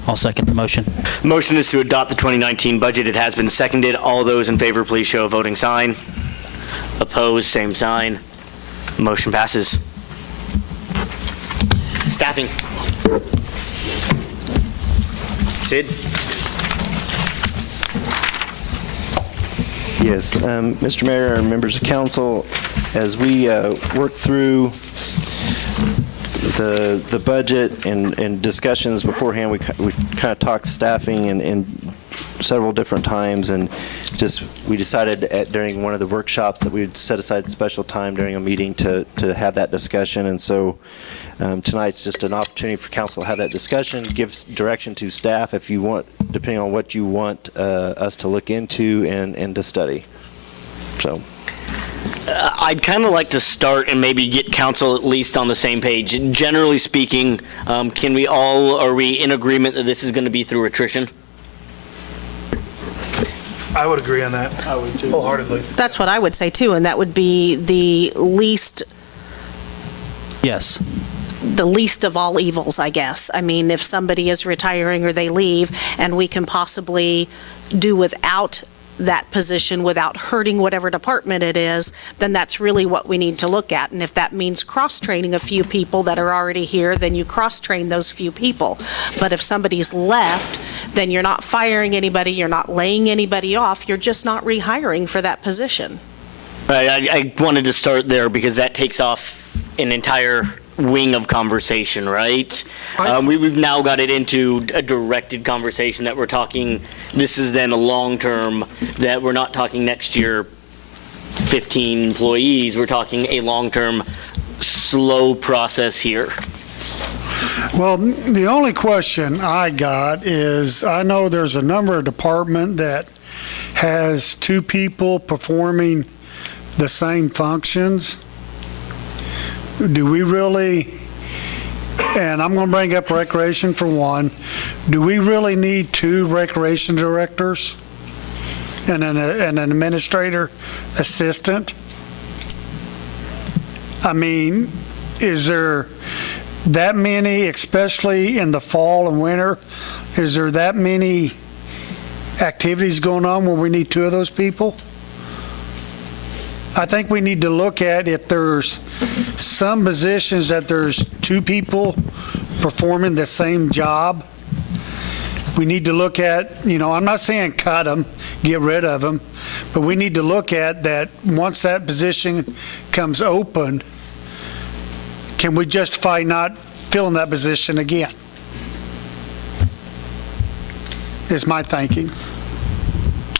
I'll second the motion. Motion is to adopt the 2019 budget. It has been seconded. All those in favor, please show a voting sign. Opposed, same sign. Motion passes. Staffing. Sid? Yes, Mr. Mayor and members of council, as we work through the budget and discussions beforehand, we kind of talked staffing in several different times, and we decided during one of the workshops that we would set aside special time during a meeting to have that discussion. And so tonight's just an opportunity for council to have that discussion, give direction to staff if you want, depending on what you want us to look into and to study. So. I'd kind of like to start and maybe get council at least on the same page. Generally speaking, are we in agreement that this is going to be through attrition? I would agree on that. I would too. Wholeheartedly. That's what I would say too, and that would be the least of all evils, I guess. I mean, if somebody is retiring or they leave and we can possibly do without that position without hurting whatever department it is, then that's really what we need to look at. And if that means cross-training a few people that are already here, then you cross-train those few people. But if somebody's left, then you're not firing anybody, you're not laying anybody off, you're just not rehiring for that position. I wanted to start there because that takes off an entire wing of conversation, right? We've now got it into a directed conversation that we're talking, this is then a long-term, that we're not talking next year 15 employees, we're talking a long-term, slow process here. Well, the only question I got is, I know there's a number of department that has two people performing the same functions. Do we really, and I'm going to bring up recreation for one, do we really need two recreation directors and an administrator assistant? I mean, is there that many, especially in the fall and winter, is there that many activities going on where we need two of those people? I think we need to look at if there's some positions that there's two people performing the same job. We need to look at, I'm not saying cut them, get rid of them, but we need to look at that once that position comes open, can we justify not filling that position again? Is my thinking.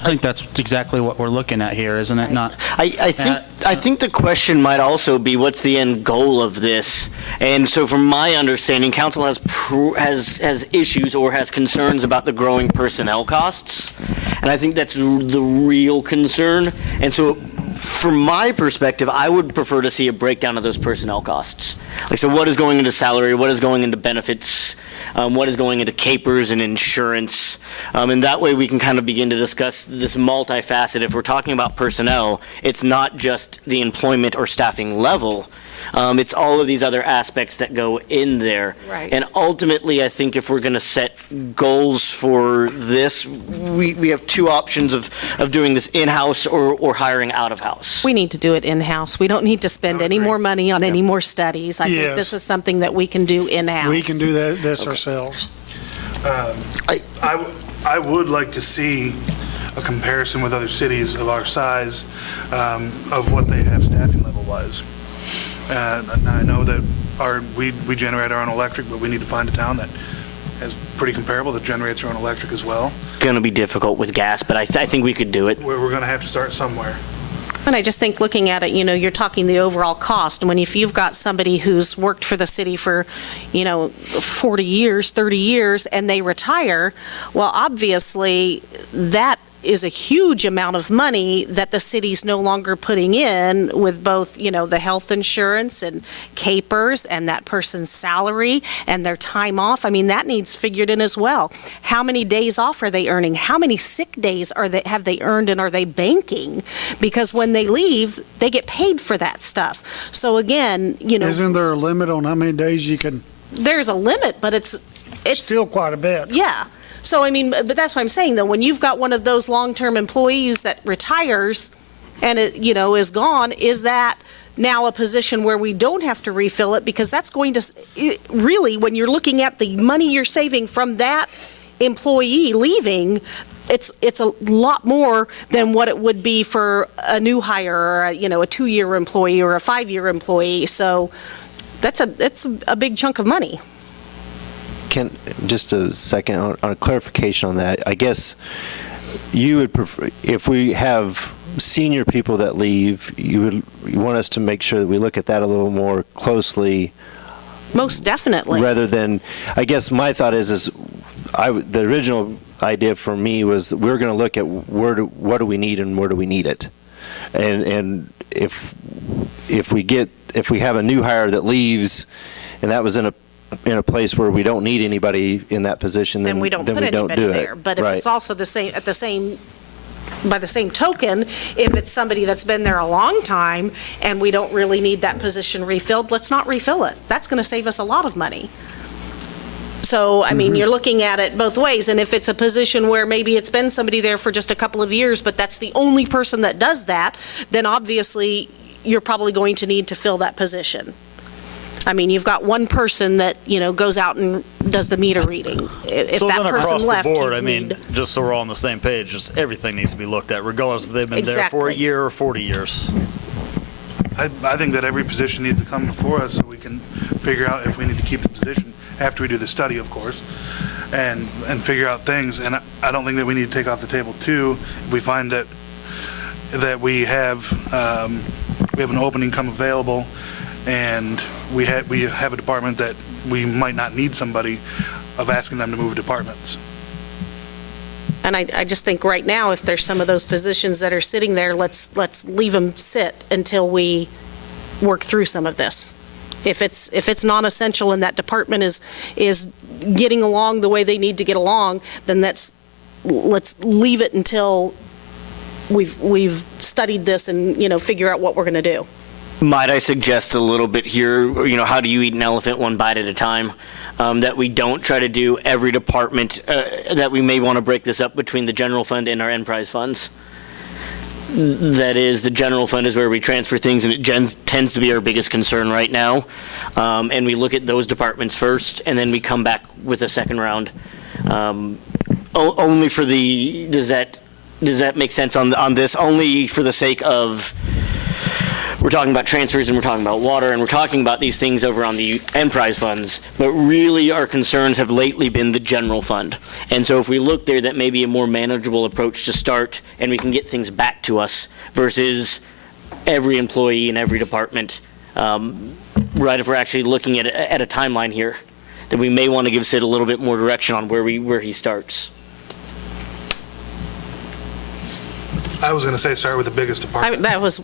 I think that's exactly what we're looking at here, isn't it? Not. I think the question might also be, what's the end goal of this? And so from my understanding, council has issues or has concerns about the growing personnel costs. And I think that's the real concern. And so from my perspective, I would prefer to see a breakdown of those personnel costs. Like, so what is going into salary? What is going into benefits? What is going into capers and insurance? And that way we can kind of begin to discuss this multifaceted. If we're talking about personnel, it's not just the employment or staffing level. It's all of these other aspects that go in there. Right. And ultimately, I think if we're going to set goals for this, we have two options of doing this in-house or hiring out-of-house. We need to do it in-house. We don't need to spend any more money on any more studies. I think Yes. this is something that we can do in-house. We can do this ourselves. I would like to see a comparison with other cities of our size of what they have staffing level-wise. And I know that we generate our own electric, but we need to find a town that is pretty comparable, that generates their own electric as well. Going to be difficult with gas, but I think we could do it. We're going to have to start somewhere. And I just think looking at it, you're talking the overall cost. And if you've got somebody who's worked for the city for, 40 years, 30 years, and they retire, well, obviously, that is a huge amount of money that the city's no longer putting in with both, the health insurance and capers and that person's salary and their time off. I mean, that needs figured in as well. How many days off are they earning? How many sick days have they earned, and are they banking? Because when they leave, they get paid for that stuff. So again, Isn't there a limit on how many days you can? There's a limit, but it's Still quite a bit. Yeah. So, but that's what I'm saying, though. When you've got one of those long-term employees that retires and it, is gone, is that now a position where we don't have to refill it? Because that's going to, really, when you're looking at the money you're saving from that employee leaving, it's a lot more than what it would be for a new hire or a 2-year employee or a 5-year employee. So that's a big chunk of money. Just a second on a clarification on that. I guess you would prefer, if we have senior people that leave, you want us to make sure that we look at that a little more closely. Most definitely. Rather than, I guess my thought is the original idea for me was that we're going to look at what do we need and where do we need it, and if we have a new hire that leaves, and that was in a place where we don't need anybody in that position, then we don't put anybody do there. it. But if it's also by the same token, if it's somebody that's been there a long time and we don't really need that position refilled, let's not refill it. That's going to save us a lot of money. So, you're looking at it both ways. And if it's a position where maybe it's been somebody there for just a couple of years, but that's the only person that does that, then obviously you're probably going to need to fill that position. You've got one person that, goes out and does the meter reading. If So that then person across left, the board, you'd need- just so we're all on the same page, just everything needs to be looked at, regardless if they've been there for a Exactly. year or 40 years. I think that every position needs to come before us so we can figure out if we need to keep the position after we do the study, of course, and figure out things. And I don't think that we need to take off the table, too, if we find that we have an opening come available, and we have a department that we might not need somebody, of asking them to move departments. And I just think right now, if there's some of those positions that are sitting there, let's leave them sit until we work through some of this. If it's non-essential and that department is getting along the way they need to get along, then let's leave it until we've studied this and figure out what we're going to do. Might I suggest a little bit here, how do you eat an elephant one bite at a time? That we don't try to do every department, that we may want to break this up between the general fund and our enterprise funds. That is, the general fund is where we transfer things, and it tends to be our biggest concern right now. And we look at those departments first, and then we come back with a second round. Only for does that make sense on this? Only for the sake of, we're talking about transfers and we're talking about water and we're talking about these things over on the enterprise funds, but really our concerns have lately been the general fund. And so if we look there, that may be a more manageable approach to start, and we can get things back to us versus every employee in every department. Right, if we're actually looking at a timeline here, that we may want to give Sid a little bit more direction on where he starts. I was going to say start with the biggest department. That was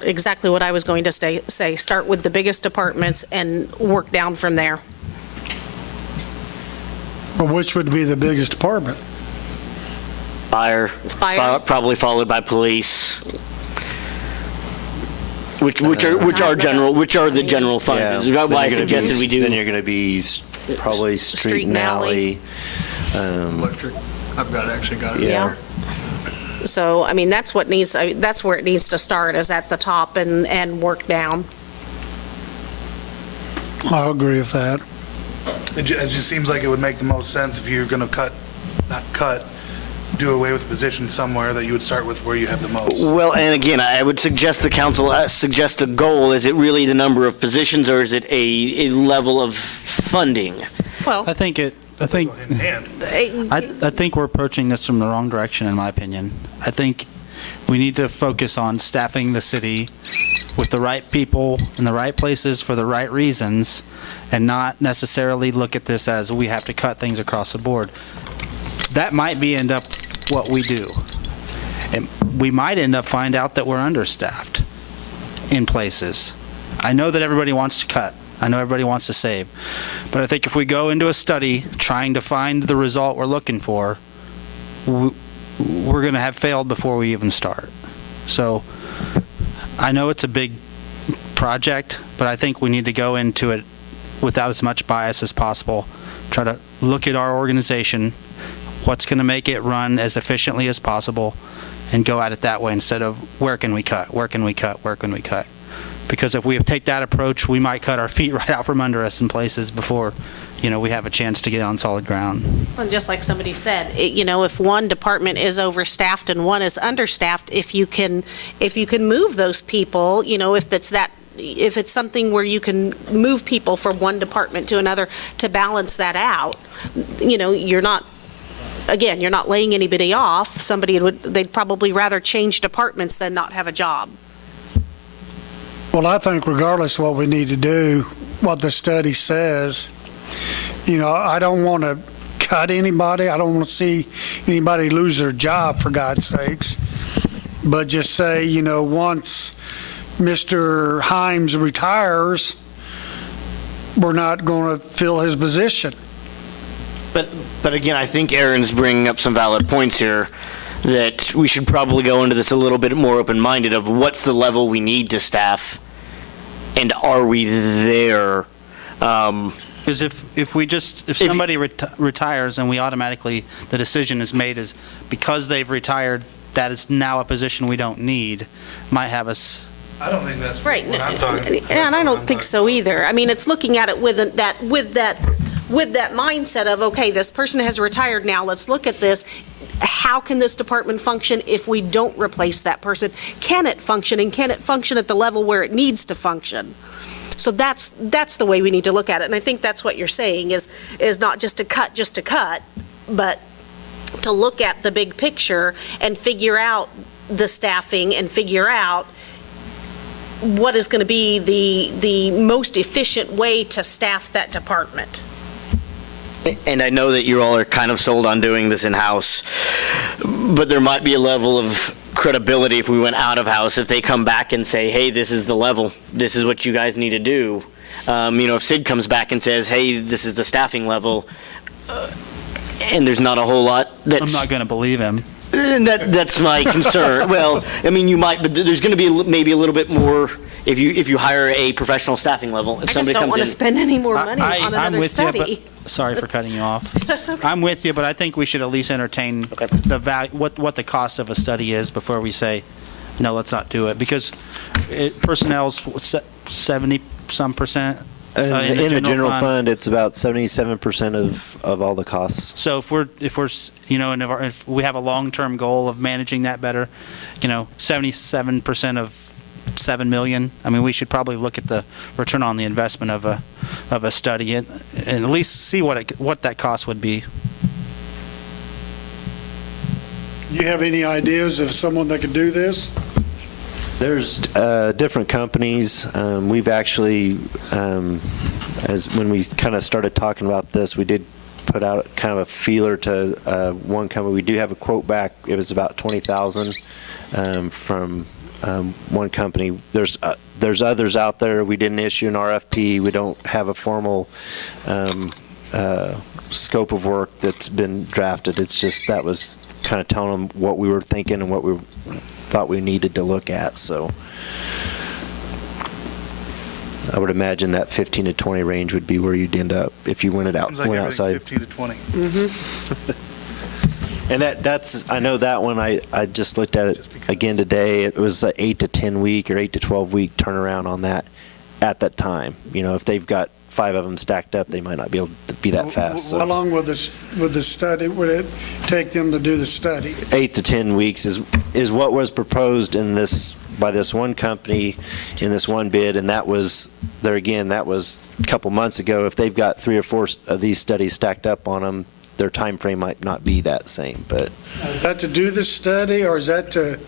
exactly what I was going to say. Start with the biggest departments and work down from there. Well, which would be the biggest department? Fire. Probably followed by police. Which are the general funds. Is why I suggested we do. Then you're going to be probably street and alley. Electric. I've got it. Yeah. So, that's where it needs to start, is at the top and work down. I agree with that. It just seems like it would make the most sense if you're going to do away with a position somewhere, that you would start with where you have the most. Well, and again, I would suggest the council suggest a goal. Is it really the number of positions, or is it a level of funding? I think we're approaching this from the wrong direction, in my opinion. I think we need to focus on staffing the city with the right people in the right places for the right reasons, and not necessarily look at this as we have to cut things across the board. That might end up what we do. And we might end up find out that we're understaffed in places. I know that everybody wants to cut. I know everybody wants to save. But I think if we go into a study trying to find the result we're looking for, we're going to have failed before we even start. So I know it's a big project, but I think we need to go into it without as much bias as possible. Try to look at our organization, what's going to make it run as efficiently as possible, and go at it that way instead of where can we cut, where can we cut, where can we cut. Because if we take that approach, we might cut our feet right out from under us in places before, we have a chance to get on solid ground. Well, just like somebody said, if one department is overstaffed and one is understaffed, if you can move those people, if it's something where you can move people from one department to another to balance that out, you're not laying anybody off. They'd probably rather change departments than not have a job. Well, I think regardless of what we need to do, what the study says, I don't want to cut anybody. I don't want to see anybody lose their job, for God's sakes. But just say, once Mr. Himes retires, we're not going to fill his position. But again, I think Aaron's bringing up some valid points here, that we should probably go into this a little bit more open-minded of what's the level we need to staff, and are we there? Because if somebody retires and we automatically, the decision is made is because they've retired, that is now a position we don't need, might have us. I don't think that's Right. what I'm talking about. And I don't think so either. I mean, it's looking at it with that mindset of, okay, this person has retired now, let's look at this. How can this department function if we don't replace that person? Can it function, and can it function at the level where it needs to function? So that's the way we need to look at it. And I think that's what you're saying is not just to cut, but to look at the big picture and figure out the staffing and figure out what is going to be the most efficient way to staff that department. And I know that you all are kind of sold on doing this in-house, but there might be a level of credibility if we went out of house, if they come back and say, hey, this is the level, this is what you guys need to do. If Sid comes back and says, hey, this is the staffing level, and there's not a whole lot that's... I'm not going to believe him. That's my concern. Well, I mean, you might, but there's going to be maybe a little bit more if you hire a professional staffing level. If I somebody just don't comes want to in, spend any more money on I'm another with study. you, but, sorry for cutting you off. That's okay. I'm with you, but I think we should at least entertain the value, what the cost of a study is before we say, no, let's not do it. Because personnel's 70-some%. In the general fund, it's about 77% of all the costs. So if we have a long-term goal of managing that better, 77% of $7 million, I mean, we should probably look at the return on the investment of a study and at least see what that cost would be. You have any ideas of someone that could do this? There's different companies. We've actually, as when we kind of started talking about this, we did put out kind of a feeler to one company. We do have a quote back. It was about $20,000 from one company. There's others out there. We didn't issue an RFP. We don't have a formal scope of work that's been drafted. It's just that was kind of telling them what we were thinking and what we thought we needed to look at. So I would imagine that 15 to 20 range would be where you'd end up if you went outside. 15 to 20. Mm-hmm. And that's I know that one. I just looked at it again today. It was an 8 to 10 week or 8 to 12 week turnaround on that at that time. If they've got 5 of them stacked up, they might not be able to be that fast. How So long with the study, would it take them to do the study? 8 to 10 weeks is what was proposed by this one company in this one bid, and that was, that was a couple months ago. If they've got 3 or 4 of these studies stacked up on them, their time frame might not be that same, but Is that to do the study, or is that to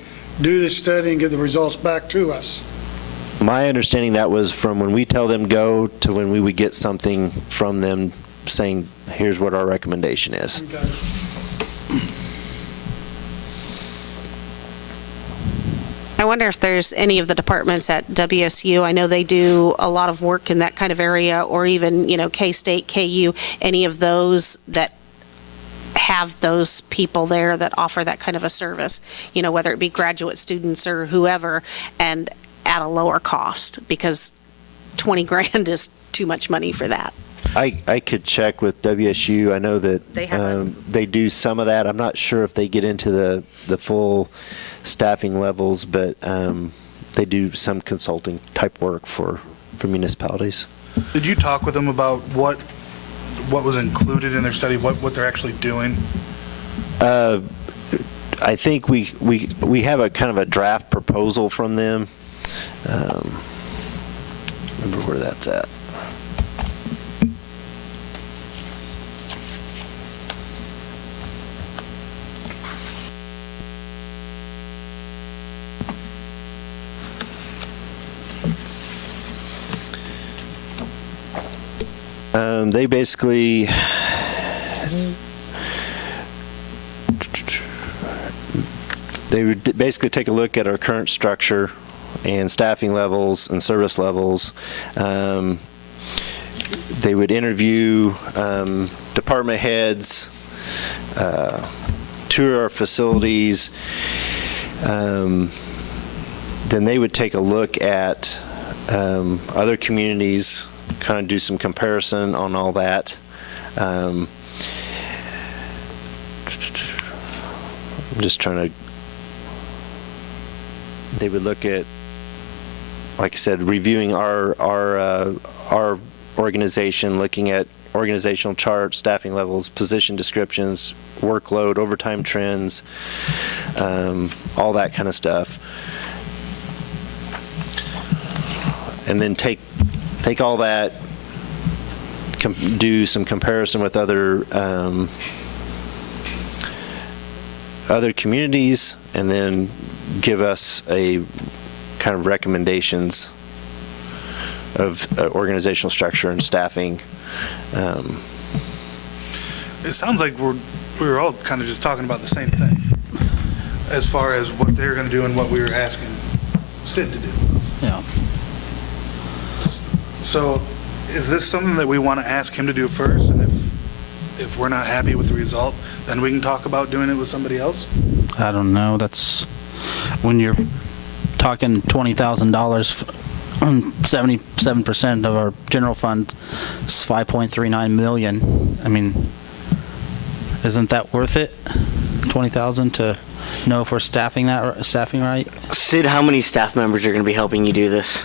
do the study and give the results back to us? my understanding that was from when we tell them go to when we would get something from them saying, here's what our recommendation is. Okay. I wonder if there's any of the departments at WSU, I know they do a lot of work in that kind of area, or even, K-State, KU, any of those that have those people there that offer that kind of a service, whether it be graduate students or whoever, and at a lower cost, because 20 grand is too much money for that. I could check with WSU. I know that They have they do some of that. I'm not sure if they get into the full staffing levels, but they do some consulting type work for municipalities. Did you talk with them about what was included in their study, what they're actually doing? I think we have a kind of a draft proposal from them. Remember where that's at. They basically would basically take a look at our current structure and staffing levels and service levels. They would interview department heads, tour our facilities. Then they would take a look at other communities, kind of do some comparison on all that. I'm just trying to, they would look at, like I said, reviewing our organization, looking at organizational charts, staffing levels, position descriptions, workload, overtime trends, all that kind of stuff. And then take all that, do some comparison with other communities, and then give us a kind of recommendations of organizational structure and staffing. It sounds like we're all kind of just talking about the same thing, as far as what they're going to do and what we were asking Sid to do. Yeah. So is this something that we want to ask him to do first? And if we're not happy with the result, then we can talk about doing it with somebody else? I don't know. That's when you're talking $20,000, 77% of our general fund is $5.39 million. I mean, isn't that worth it? 20,000 to know if we're staffing right? Sid, how many staff members are going to be helping you do this?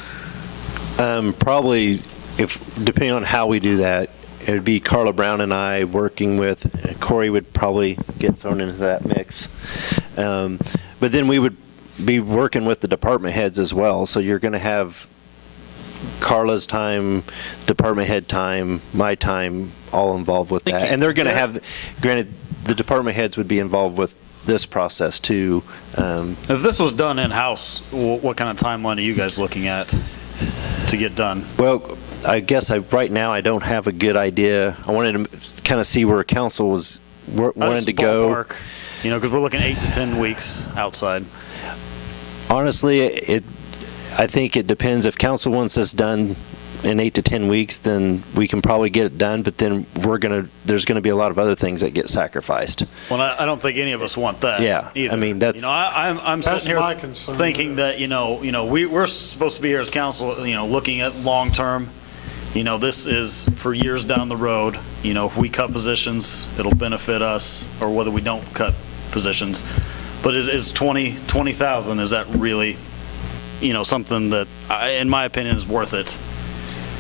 Probably, depending on how we do that, it would be Carla Brown and I working with, Corey would probably get thrown into that mix. But then we would be working with the department heads as well. So you're going to have Carla's time, department head time, my time, all involved with that. And they're going to have, granted, the department heads would be involved with this process too. If this was done in-house, what kind of timeline are you guys looking at to get done? Well, I guess right now I don't have a good idea. I wanted to kind of see where council wanted to go. Ballpark, because we're looking 8 to 10 weeks outside. Honestly, I think it depends. If council wants this done in 8 to 10 weeks, then we can probably get it done, but then there's going to be a lot of other things that get sacrificed. Well, I don't think any of us want that. Yeah, either. I mean, that's I'm sitting here my concern. thinking that we're supposed to be here as council, looking at long term. This is for years down the road. If we cut positions, it'll benefit us, or whether we don't cut positions. But is 20,000, is that really, something that, in my opinion, is worth it?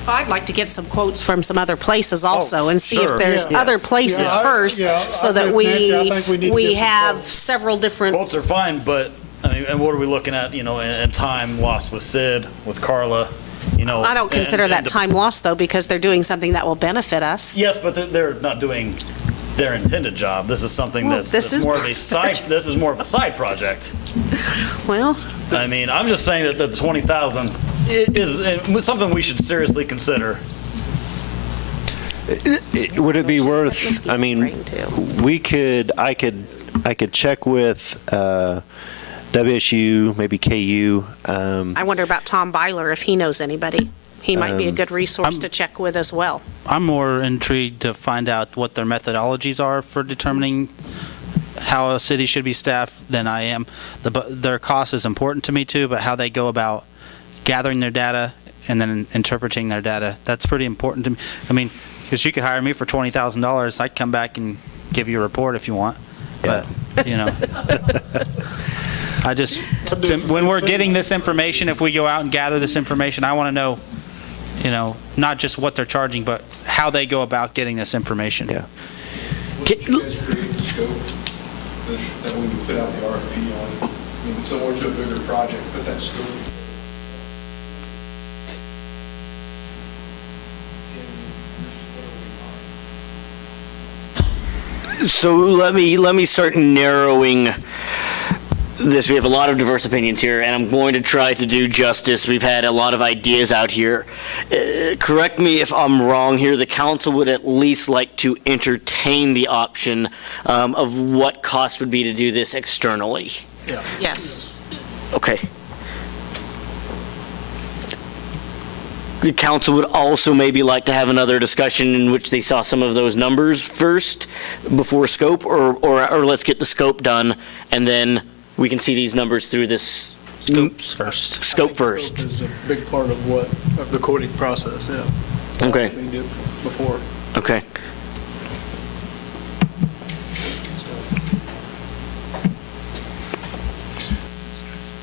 I'd like to get some quotes from some other places also and see sure. if there's Yeah. other places Yeah, first, I so that agree with Nancy. I think we need to we get some have quotes. several different, Quotes are fine, but, I mean, and what are we looking at, and time lost with Sid, with Carla, I don't consider that time lost, though, because they're doing something that will benefit us. Yes, but they're not doing their intended job. This is something Well, that's this is more of a side, this is more of a side project. Well, I mean, I'm just saying that the 20,000 is something we should seriously consider. Would it be worth, I mean, I could check with WSU, maybe KU. I wonder about Tom Byler, if he knows anybody. He might be a good resource to check with as well. I'm more intrigued to find out what their methodologies are for determining how a city should be staffed than I am. Their cost is important to me too, but how they go about gathering their data and then interpreting their data, that's pretty important to me. I mean, because you could hire me for $20,000, I'd come back and give you a report if you want. But, I just, when we're getting this information, if we go out and gather this information, I want to know, not just what they're charging, but how they go about getting this information. Would you guys create the scope that we would put out the RFP on? I mean, similar to a bigger project, put that scope. So let me start narrowing this. We have a lot of diverse opinions here, and I'm going to try to do justice. We've had a lot of ideas out here. Correct me if I'm wrong here. The council would at least like to entertain the option of what cost would be to do this externally. Yes. Okay. The council would also maybe like to have another discussion in which they saw some of those numbers first before scope, or let's get the scope done and then we can see these numbers through this. Scopes first. Scope first. Scope is a big part of the quoting process, yeah. Okay. We did before. Okay.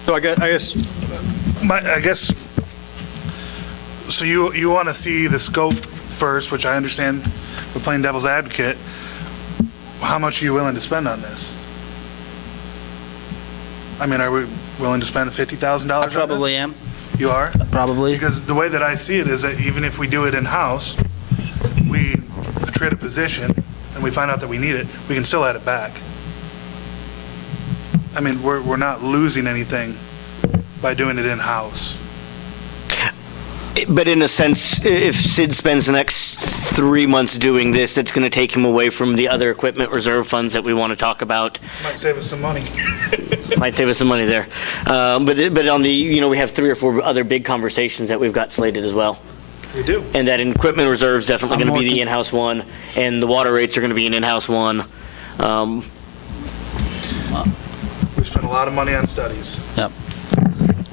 So I guess So you want to see the scope first, which I understand, but playing devil's advocate, how much are you willing to spend on this? I mean, are we willing to spend $50,000 on I this? probably am, You are? probably. Because the way that I see it is that even if we do it in-house, we create a position and we find out that we need it, we can still add it back. I mean, we're not losing anything by doing it in-house. But in a sense, if Sid spends the next 3 months doing this, it's going to take him away from the other equipment reserve funds that we want to talk about. Might save us some money. Might save us some money there. But on the, we have 3 or 4 other big conversations that we've got slated as well. We do. And that equipment reserve is definitely I'm going to be more the in-house one, and the water rates are going to be an in-house one. We spent a lot of money on studies.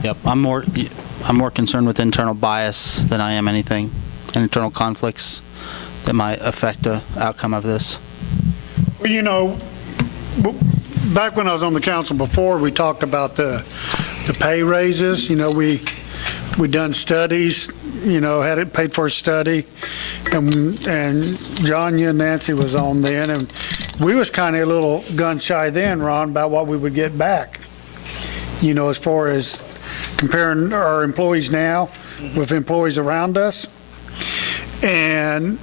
Yep, I'm more concerned with internal bias than I am anything, and internal conflicts that might affect the outcome of this. Well, back when I was on the council before, we talked about the pay raises. We done studies, had it paid for a study, and John, you and Nancy was on then, and we was kind of a little gun shy then, Ron, about what we would get back, as far as comparing our employees now with employees around us. And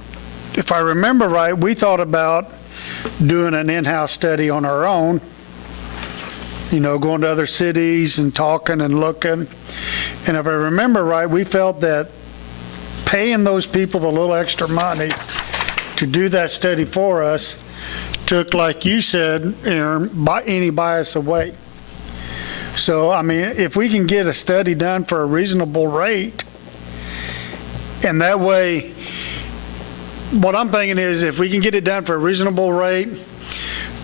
if I remember right, we thought about doing an in-house study on our own, going to other cities and talking and looking. And if I remember right, we felt that paying those people the little extra money to do that study for us took, like you said, Aaron, any bias away. So, I mean, if we can get a study done for a reasonable rate, and that way, what I'm thinking is if we can get it done for a reasonable rate,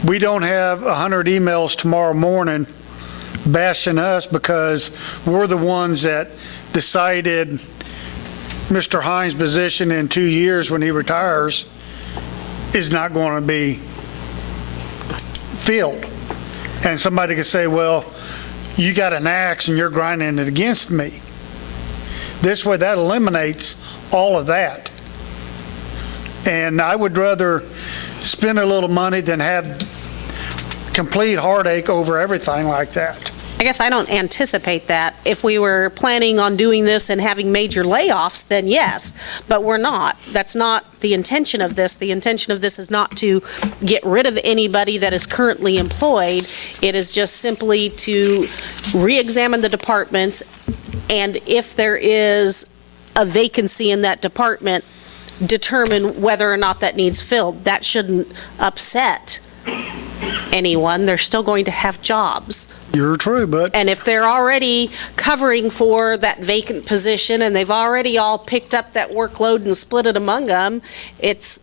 we don't have 100 emails tomorrow morning bashing us because we're the ones that decided Mr. Hines' position in 2 years when he retires is not going to be filled. And somebody could say, well, you got an axe and you're grinding it against me. This way, that eliminates all of that. And I would rather spend a little money than have complete heartache over everything like that. I guess I don't anticipate that. If we were planning on doing this and having major layoffs, then yes, but we're not. That's not the intention of this. The intention of this is not to get rid of anybody that is currently employed. It is just simply to re-examine the departments, and if there is a vacancy in that department, determine whether or not that needs filled. That shouldn't upset anyone. They're still going to have jobs. You're true, but And if they're already covering for that vacant position and they've already all picked up that workload and split it among them, it's,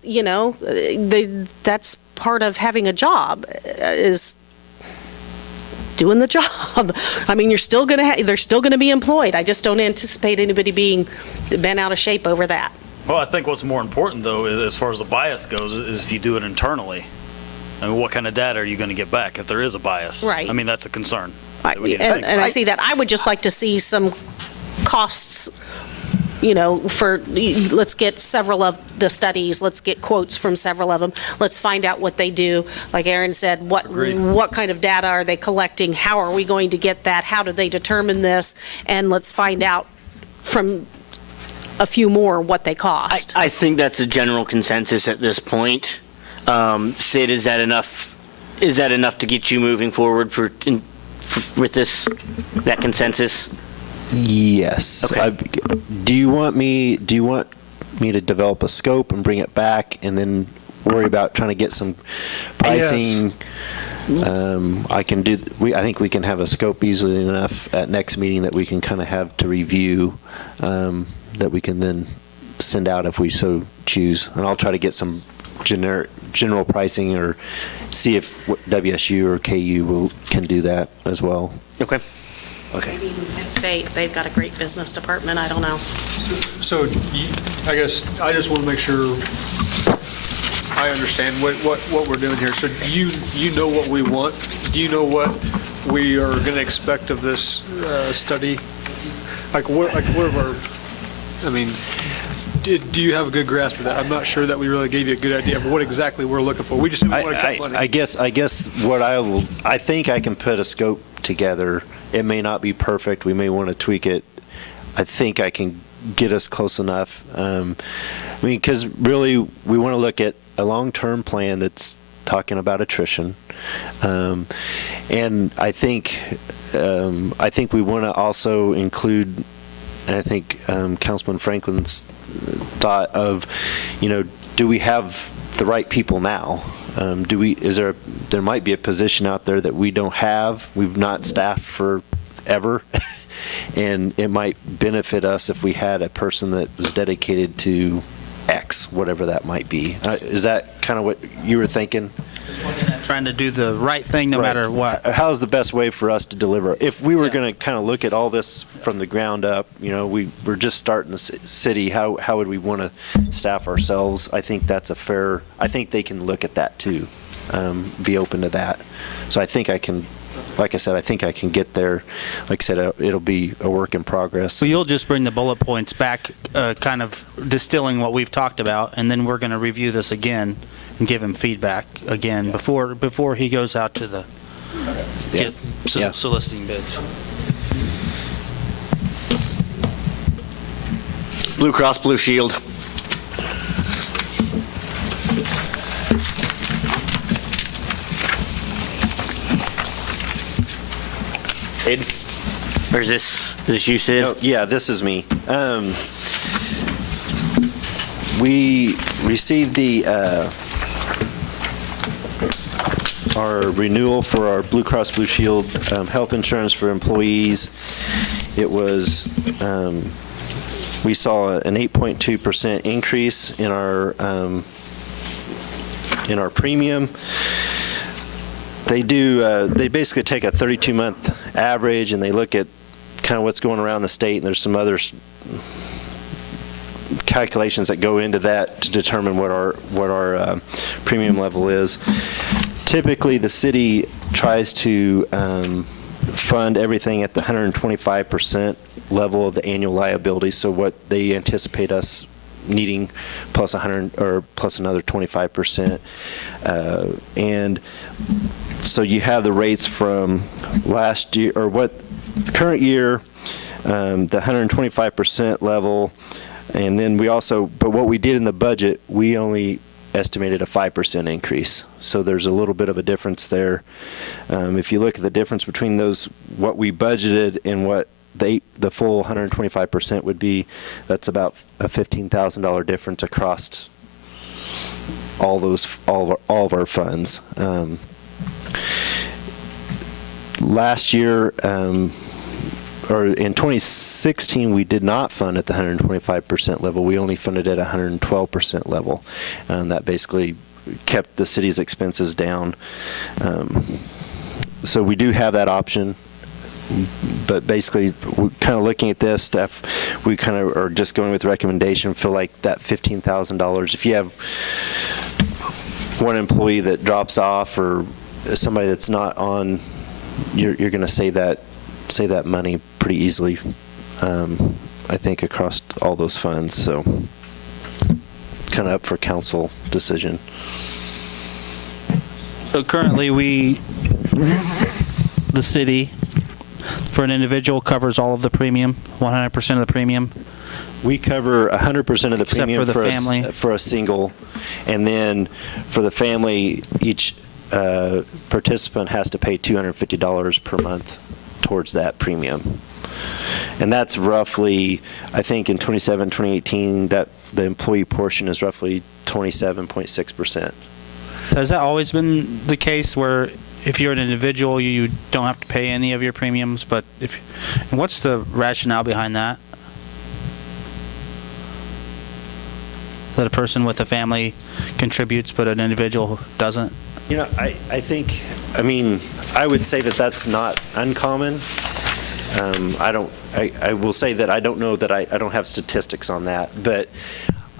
that's part of having a job, is doing the job. I mean, they're still going to be employed. I just don't anticipate anybody being bent out of shape over that. Well, I think what's more important, though, as far as the bias goes, is if you do it internally. I mean, what kind of data are you going to get back if there is a bias? Right. I mean, that's a concern. And I see that. I would just like to see some costs, let's get several of the studies, let's get quotes from several of them, let's find out what they do. Like Aaron said, what kind of data are they collecting? How are we going to get that? How do they determine this? And let's find out from a few more what they cost. I think that's the general consensus at this point. Sid, is that enough? Is that enough to get you moving forward with that consensus? Yes. Okay. Do you want me to develop a scope and bring it back and then worry about trying to get some pricing? Yes. I think we can have a scope easily enough at next meeting that we can kind of have to review, that we can then send out if we so choose. And I'll try to get some general pricing, or see if WSU or KU can do that as well. Okay. Maybe even Penn State, they've got a great business department, I don't know. So I guess I just want to make sure I understand what we're doing here. So you know what we want? Do you know what we are going to expect of this study? What are our, I mean, do you have a good grasp of that? I'm not sure that we really gave you a good idea of what exactly we're looking for. We just said we want to cut money. I guess what I think I can put a scope together. It may not be perfect. We may want to tweak it. I think I can get us close enough. Because really, we want to look at a long-term plan that's talking about attrition, and I think we want to also include, and I think Councilman Franklin's thought of, do we have the right people now? There might be a position out there that we don't have, we've not staffed forever, and it might benefit us if we had a person that was dedicated to X, whatever that might be. Is that kind of what you were thinking? Just looking at trying to do the right thing no matter what. How's the best way for us to deliver? If we were going to kind of look at all this from the ground up, we're just starting the city, how would we want to staff ourselves? I think that's I think they can look at that too, be open to that. So I think I can, like I said, I think I can get there. Like I said, it'll be a work in progress. So you'll just bring the bullet points back, kind of distilling what we've talked about, and then we're going to review this again and give him feedback again before he goes out to the soliciting bids. Blue Cross Blue Shield. Sid? Or is this you, Sid? No, yeah, this is me. We received our renewal for our Blue Cross Blue Shield health insurance for employees. It was, we saw an 8.2% increase in our premium. They basically take a 32-month average and they look at kind of what's going around the state, and there's some other calculations that go into that to determine what our premium level is. Typically, the city tries to fund everything at the 125% level of the annual liability, so what they anticipate us needing plus 100, or plus another 25%. And so you have the rates from last year, or what, current year, the 125% level, and then we also, but what we did in the budget, we only estimated a 5% increase. So there's a little bit of a difference there. If you look at the difference between those, what we budgeted and what the full 125% would be, that's about a $15,000 difference across all of our funds. Last year, or in 2016, we did not fund at the 125% level. We only funded at 112% level. And that basically kept the city's expenses down. So we do have that option. But basically, we're kind of looking at this stuff, we kind of are just going with recommendation, feel like that $15,000, if you have one employee that drops off or somebody that's not on, you're going to save that money pretty easily, I think, across all those funds. So kind of up for council decision. So currently, the city, for an individual, covers all of the premium, 100% of the premium? We cover 100% of the Except premium for the family? For a single, and then for the family, each participant has to pay $250 per month towards that premium. And that's roughly, I think in 2018, that the employee portion is roughly 27.6%. Has that always been the case where if you're an individual, you don't have to pay any of your premiums, but and what's the rationale behind that? That a person with a family contributes, but an individual doesn't? You know, I think, I mean, I would say that that's not uncommon. I will say that I don't know that I don't have statistics on that, but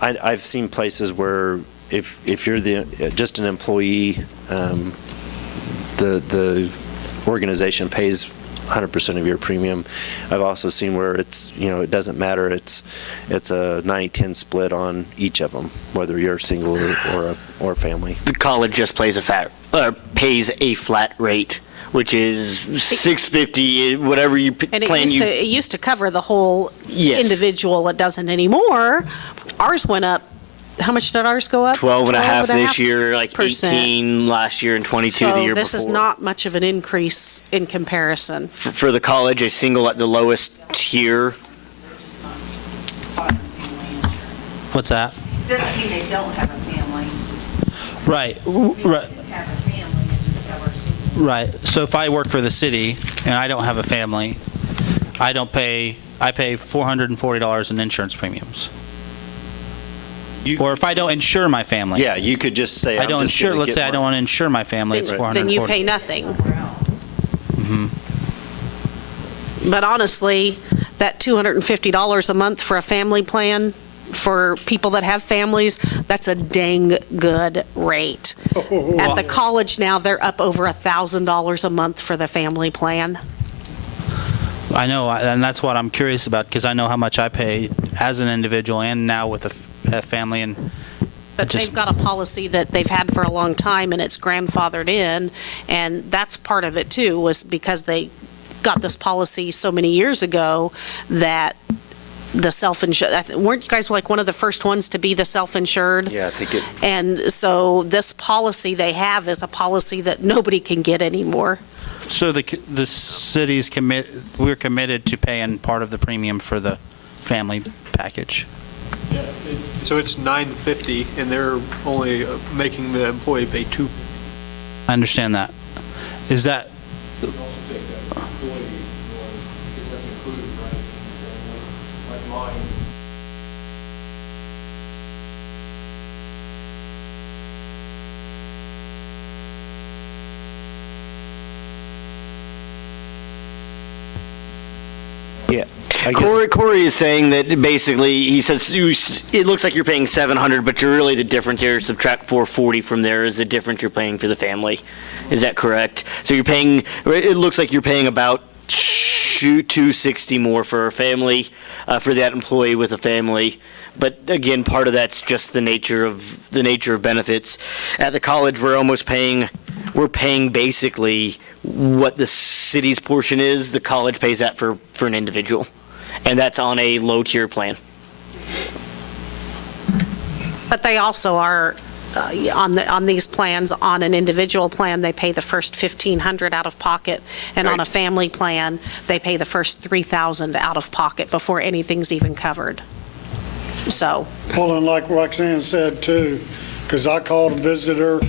I've seen places where if you're just an employee, the organization pays 100% of your premium. I've also seen where it's, it doesn't matter. It's a 90-10 split on each of them, whether you're single or family. The college just pays a flat rate, which is $650, whatever you And plan. it used to cover the whole individual. It doesn't anymore. Ours went up. How much did ours go up? 12.5 this year, like 18 last year, and 22 the year before. This is not much of an increase in comparison. For the college, a single at the lowest tier. What's that? Doesn't mean they don't have a family. Right. Right. Have a family and just cover single. Right. So if I work for the city and I don't have a family, I pay $440 in insurance premiums. Or if I don't insure my family. Yeah, you could just say, let's say I don't want to insure my family, it's $440. Then you pay nothing. Mm-hmm. But honestly, that $250 a month for a family plan for people that have families, that's a dang good rate. At the college now, they're up over $1,000 a month for the family plan. I know, and that's what I'm curious about, because I know how much I pay as an individual and now with a family. But they've got a policy that they've had for a long time, and it's grandfathered in, and that's part of it too, was because they got this policy so many years ago that the self-insured, weren't you guys like one of the first ones to be the self-insured? Yeah, I think it. And so this policy they have is a policy that nobody can get anymore. So the city's we're committed to paying part of the premium for the family package. Yeah, so it's $950, and they're only making the employee pay $250. I understand that. Is that? Yeah. I guess, Corey is saying that basically, he says, it looks like you're paying 700, but you're really the difference here, subtract 440 from there is the difference you're paying for the family. Is that correct? So you're paying, it looks like you're paying about $260 more for a family, for that employee with a family. But again, part of that's just the nature of benefits. At the college, we're paying basically what the city's portion is. The college pays that for an individual, and that's on a low tier plan. But they also are, on these plans, on an individual plan, they pay the first $1,500 out of pocket, and on a family plan, they pay the first $3,000 out of pocket before anything's even covered. So. Well, and like Roxanne said too, because I called and visited her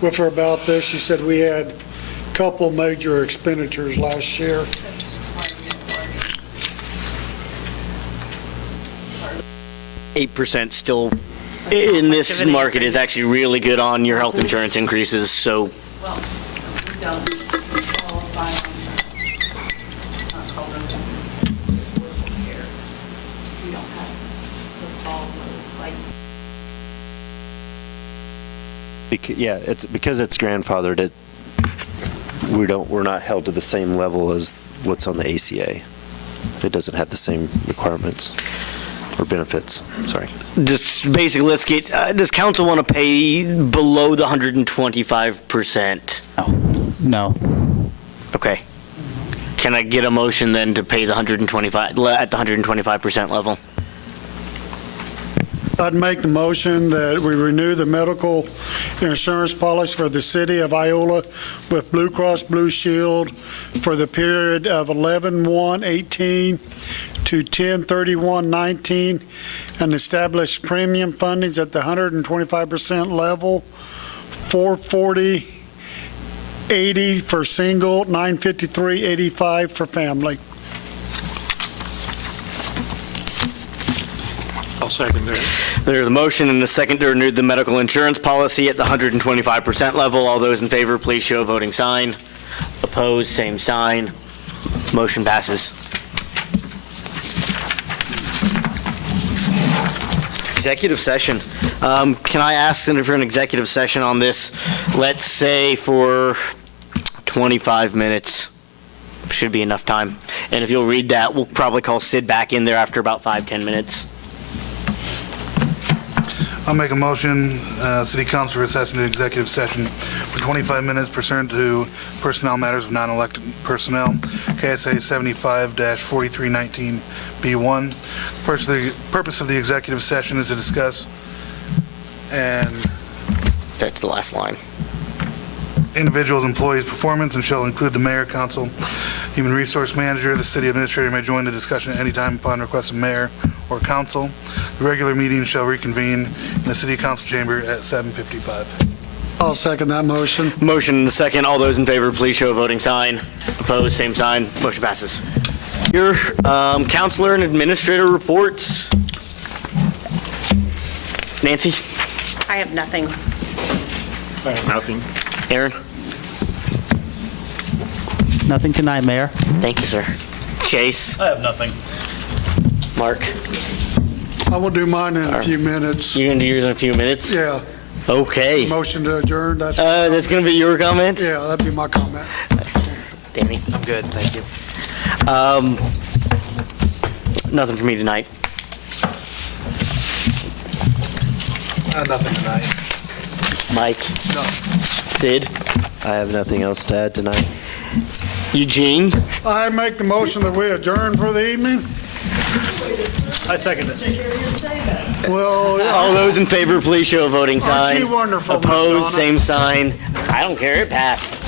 with her about this, she said we had a couple major expenditures last year. 8% still in this market is actually really good on your health insurance increases, so. Well, we don't qualify on that. It's not called a working care. We don't have to follow those, like. yeah, it's because it's grandfathered, we're not held to the same level as what's on the ACA. It doesn't have the same requirements or benefits, sorry. Just basically, let's get, does council want to pay below the 125%? No. Okay. Can I get a motion then to pay the 125, at the 125% level? I'd make the motion that we renew the medical insurance policy for the city of Iola with Blue Cross Blue Shield for the period of 11/1/18 to 10/31/19, and establish premium fundings at the 125% level, $440.80 for single, $953.85 for family. I'll second that. There's a motion and a second to renew the medical insurance policy at the 125% level. All those in favor, please show a voting sign. Opposed, same sign. Motion passes. Executive session. Can I ask for an executive session on this? Let's say for 25 minutes. Should be enough time. And if you'll read that, we'll probably call Sid back in there after about 5-10 minutes. I'll make a motion, City Council recess into executive session for 25 minutes pursuant to personnel matters of non-elected personnel, KSA 75-4319B1. Purpose of the executive session is to discuss and That's the last line. individuals' employees' performance and shall include the mayor, council, human resource manager. The city administrator may join the discussion at any time upon request of mayor or council. The regular meeting shall reconvene in the city council chamber at 7:55. I'll second that motion. Motion and a second. All those in favor, please show a voting sign. Opposed, same sign. Motion passes. Your counselor and administrator reports. Nancy? I have nothing. Nothing. Aaron? Nothing tonight, Mayor. Thank you, sir. Chase? I have nothing. Mark? I will do mine in a few minutes. You're going to do yours in a few minutes? Yeah. Okay. Motion to adjourn, that's going to be your comment? yeah, that'd be my comment. Danny? I'm good, thank you. Nothing for me tonight. Nothing tonight. Mike? No. Sid? I have nothing else to add tonight. Eugene? I make the motion that we adjourn for the evening. I second it. Well, All those in favor, please show a voting sign. aren't you wonderful, Miss Opposed, Donna? same sign. I don't care, it passed.